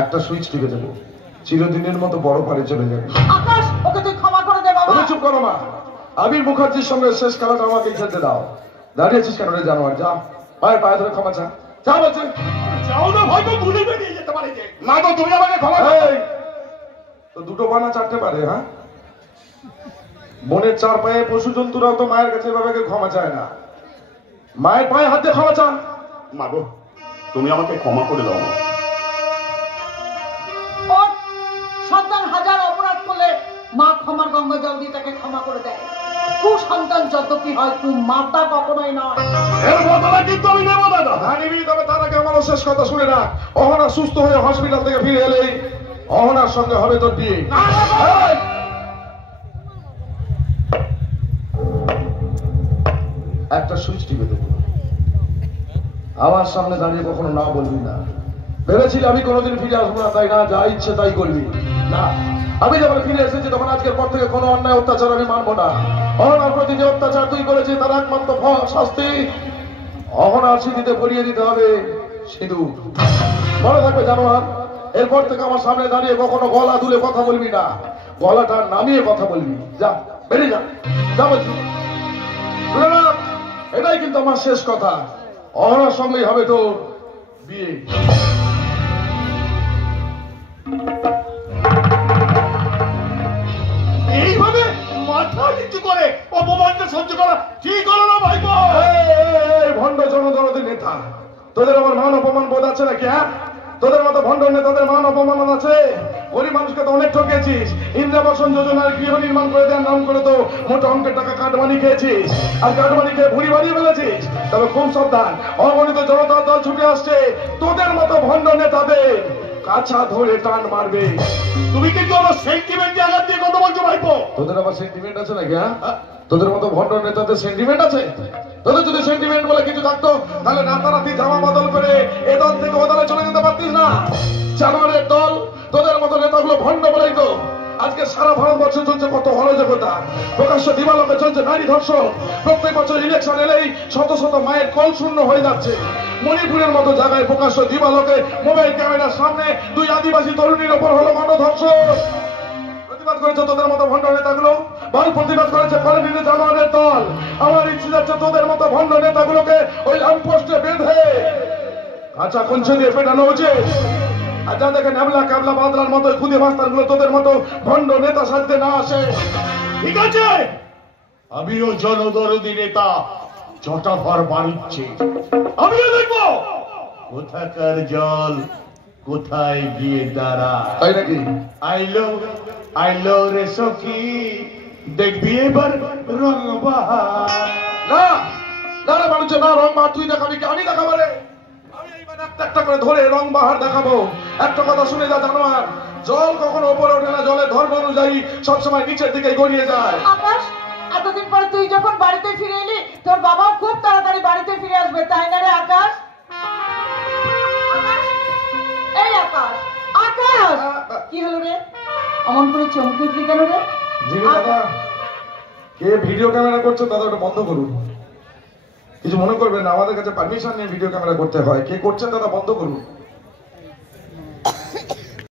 একটা সুইচ টিপে দেবো, চিরদিনের মতো বড় পারে চলে যাবে। আকাশ, ওকে তুই ক্ষমা করে দে বাবা। তুমি চুপ করো মা। আবির মুখার্জির সঙ্গে শেষ খেলাটা আমাকে খেলতে দাও। দাঁড়িয়েছিস কেন রে জানোয়ার? যা, মায়ের পায়ে ধরে ক্ষমা চা। যা বলছি। যাও না, হয়তো ভুলে বেরিয়ে যেতে পারে। না তো তুমি আমাকে ক্ষমা করো। এই, তো দুটো বানা চারটে পারে, হ্যাঁ? মনের চার পায়ে পশু জন্তুরাও তো মায়ের কাছে এভাবে কেউ ক্ষমা চায় না। মায়ের পায়ে হাত দিয়ে ক্ষমা চান। মাগো, তুমি আমাকে ক্ষমা করে দাও। ওর সন্তান হাজার অপরাধ করলে মা ক্ষমার গঙ্গা জল দিয়ে তাকে ক্ষমা করে দেয়। কুসন্তান যদ্যপি হয়, মাতা কখনোই নয়। এর বদলা কিন্তু আমি নেবো দাদা। আনিবি, তবে তার আগে আমারও শেষ কথা শুনে না। অহনা সুস্থ হয়ে হসপিটাল থেকে ফিরে এলেই অহনার সঙ্গে হবে তোর বিয়ে। এই! একটা সুইচ টিপে দেবো, আমার সামনে দাঁড়িয়ে কখনো না বলবি না। ভেবেছিলি আমি কোনোদিন ফিরে আসবো না, তাই না? যা ইচ্ছে তাই করবি না। আমি যখন ফিরে এসেছি তখন আজকের পর থেকে কোনো অন্যায় অত্যাচার আমি মানবো না। অহনার প্রতি যে অত্যাচার তুই করেছিস তার একমাত্র শাস্তি অহনার স্মৃতিতে পরিয়ে দিতে হবে সিঁদুর। মনে থাকবে জানোয়ার, এরপর থেকে আমার সামনে দাঁড়িয়ে কখনো গলা তুলে কথা বলবি না, গলাটা নামিয়ে কথা বলবি। যা বেরিয়ে যা, যা বলছি। এটাই কিন্তু আমার শেষ কথা, অহনার সঙ্গেই হবে তোর বিয়ে। এইভাবে মাথা নিচু করে অপমানটা সহ্য করা ঠিক হলো না ভাইপো। ভণ্ড জনদরদের নেতা, তোদের আমার মান অপমান বোধ আছে নাকি? হ্যাঁ, তোদের মতো ভণ্ড নেতাদের মান অপমান আছে? গরিব মানুষকে তো অনেক ঠকেছিস। ইন্দ্রাবাসন যোজনার গৃহ নির্মাণ করে দেওয়ার নাম করে তো মোটা অঙ্কের টাকা কাটমানি খেয়েছিস, আর কাটমানি খেয়ে ভুড়ি বাড়িয়ে ফেলেছিস। তবে খুব সাবধান, অগণিত জনতার দল ছুটে আসছে, তোদের মতো ভণ্ড নেতাদের কাছা ধরে টান মারবে। তুমি কিন্তু আমার সেন্টিমেন্টে আঘাত দিয়ে কথা বলছো ভাইপো। তোদের আবার সেন্টিমেন্ট আছে নাকি? হ্যাঁ, তোদের মতো ভণ্ড নেতাদের সেন্টিমেন্ট আছে? তোদের যদি সেন্টিমেন্ট বলে কিছু থাকতো তাহলে রাতারাতি জামা বদল করে এ দল থেকে ও দলে চলে যেতে পারতিস না। জানোয়ারের দল, তোদের মতো নেতাগুলো ভণ্ড বলেই তো আজকে সারা ভারতবর্ষে চলছে কত অরাজকতা, প্রকাশ্য দিবালোকে চলছে নারী ধর্ষণ। প্রত্যেক বছর ইলেকশন এলেই শত শত মায়ের কল শূন্য হয়ে যাচ্ছে। মণিপুরের মতো জায়গায় প্রকাশ্য দিবালোকে মোবাইল ক্যামেরার সামনে 2 আদিবাসী তরুণীর ওপর হলো গণধর্ষণ। প্রতিবাদ করেছে তোদের মতো ভণ্ড নেতাগুলো, বল প্রতিবাদ করেছে কলেজে জানোয়ারের দল। আমার ইচ্ছে যাচ্ছে তোদের মতো ভণ্ড নেতাগুলোকে ওই ল্যাম্পপোস্টে বেঁধে কাঁচা কঞ্চে দিয়ে পেটানো উচিত। আর যাদেরকে ন্যাবলা ক্যাবলা বাদলার মতো খুদে মাস্টার গুলো তোদের মতো ভণ্ড নেতা সাজতে না আসে। ঠিক আছে, আমিও জনদরদি নেতা জটাভর বাড়িচ্ছে, আমিও দেখবো কোথাকার জল কোথায় গিয়ে দাঁড়ায়। তাই নাকি? আইলো রে সখী, দেখবি এবার রং বাহার। না না রে মানুষ, না রং বাহার তুই দেখাবি কি আমি দেখাবো রে? আমি এইবার একটা একটা করে ধরে রং বাহার দেখাবো। একটা কথা শুনে যা জানোয়ার, জল কখনো উপরে ওঠে না, জলের ধর্ম অনুযায়ী সবসময় নিচের দিকে গড়িয়ে যায়। আকাশ, এতদিন পরে তুই যখন বাড়িতে ফিরে এলি, তোর বাবাও খুব তাড়াতাড়ি বাড়িতে ফিরে আসবে, তাই না রে আকাশ? আকাশ, এই আকাশ, আকাশ, কি হলো রে? অমন করে চমকে উঠলি কেন রে? জি দাদা, কে ভিডিও ক্যামেরা করছে দাদা ওটা বন্ধ করুন। কিছু মনে করবেন না, আমাদের কাছে পারমিশন নিয়ে ভিডিও ক্যামেরা করতে হয়। কে করছেন দাদা বন্ধ করুন।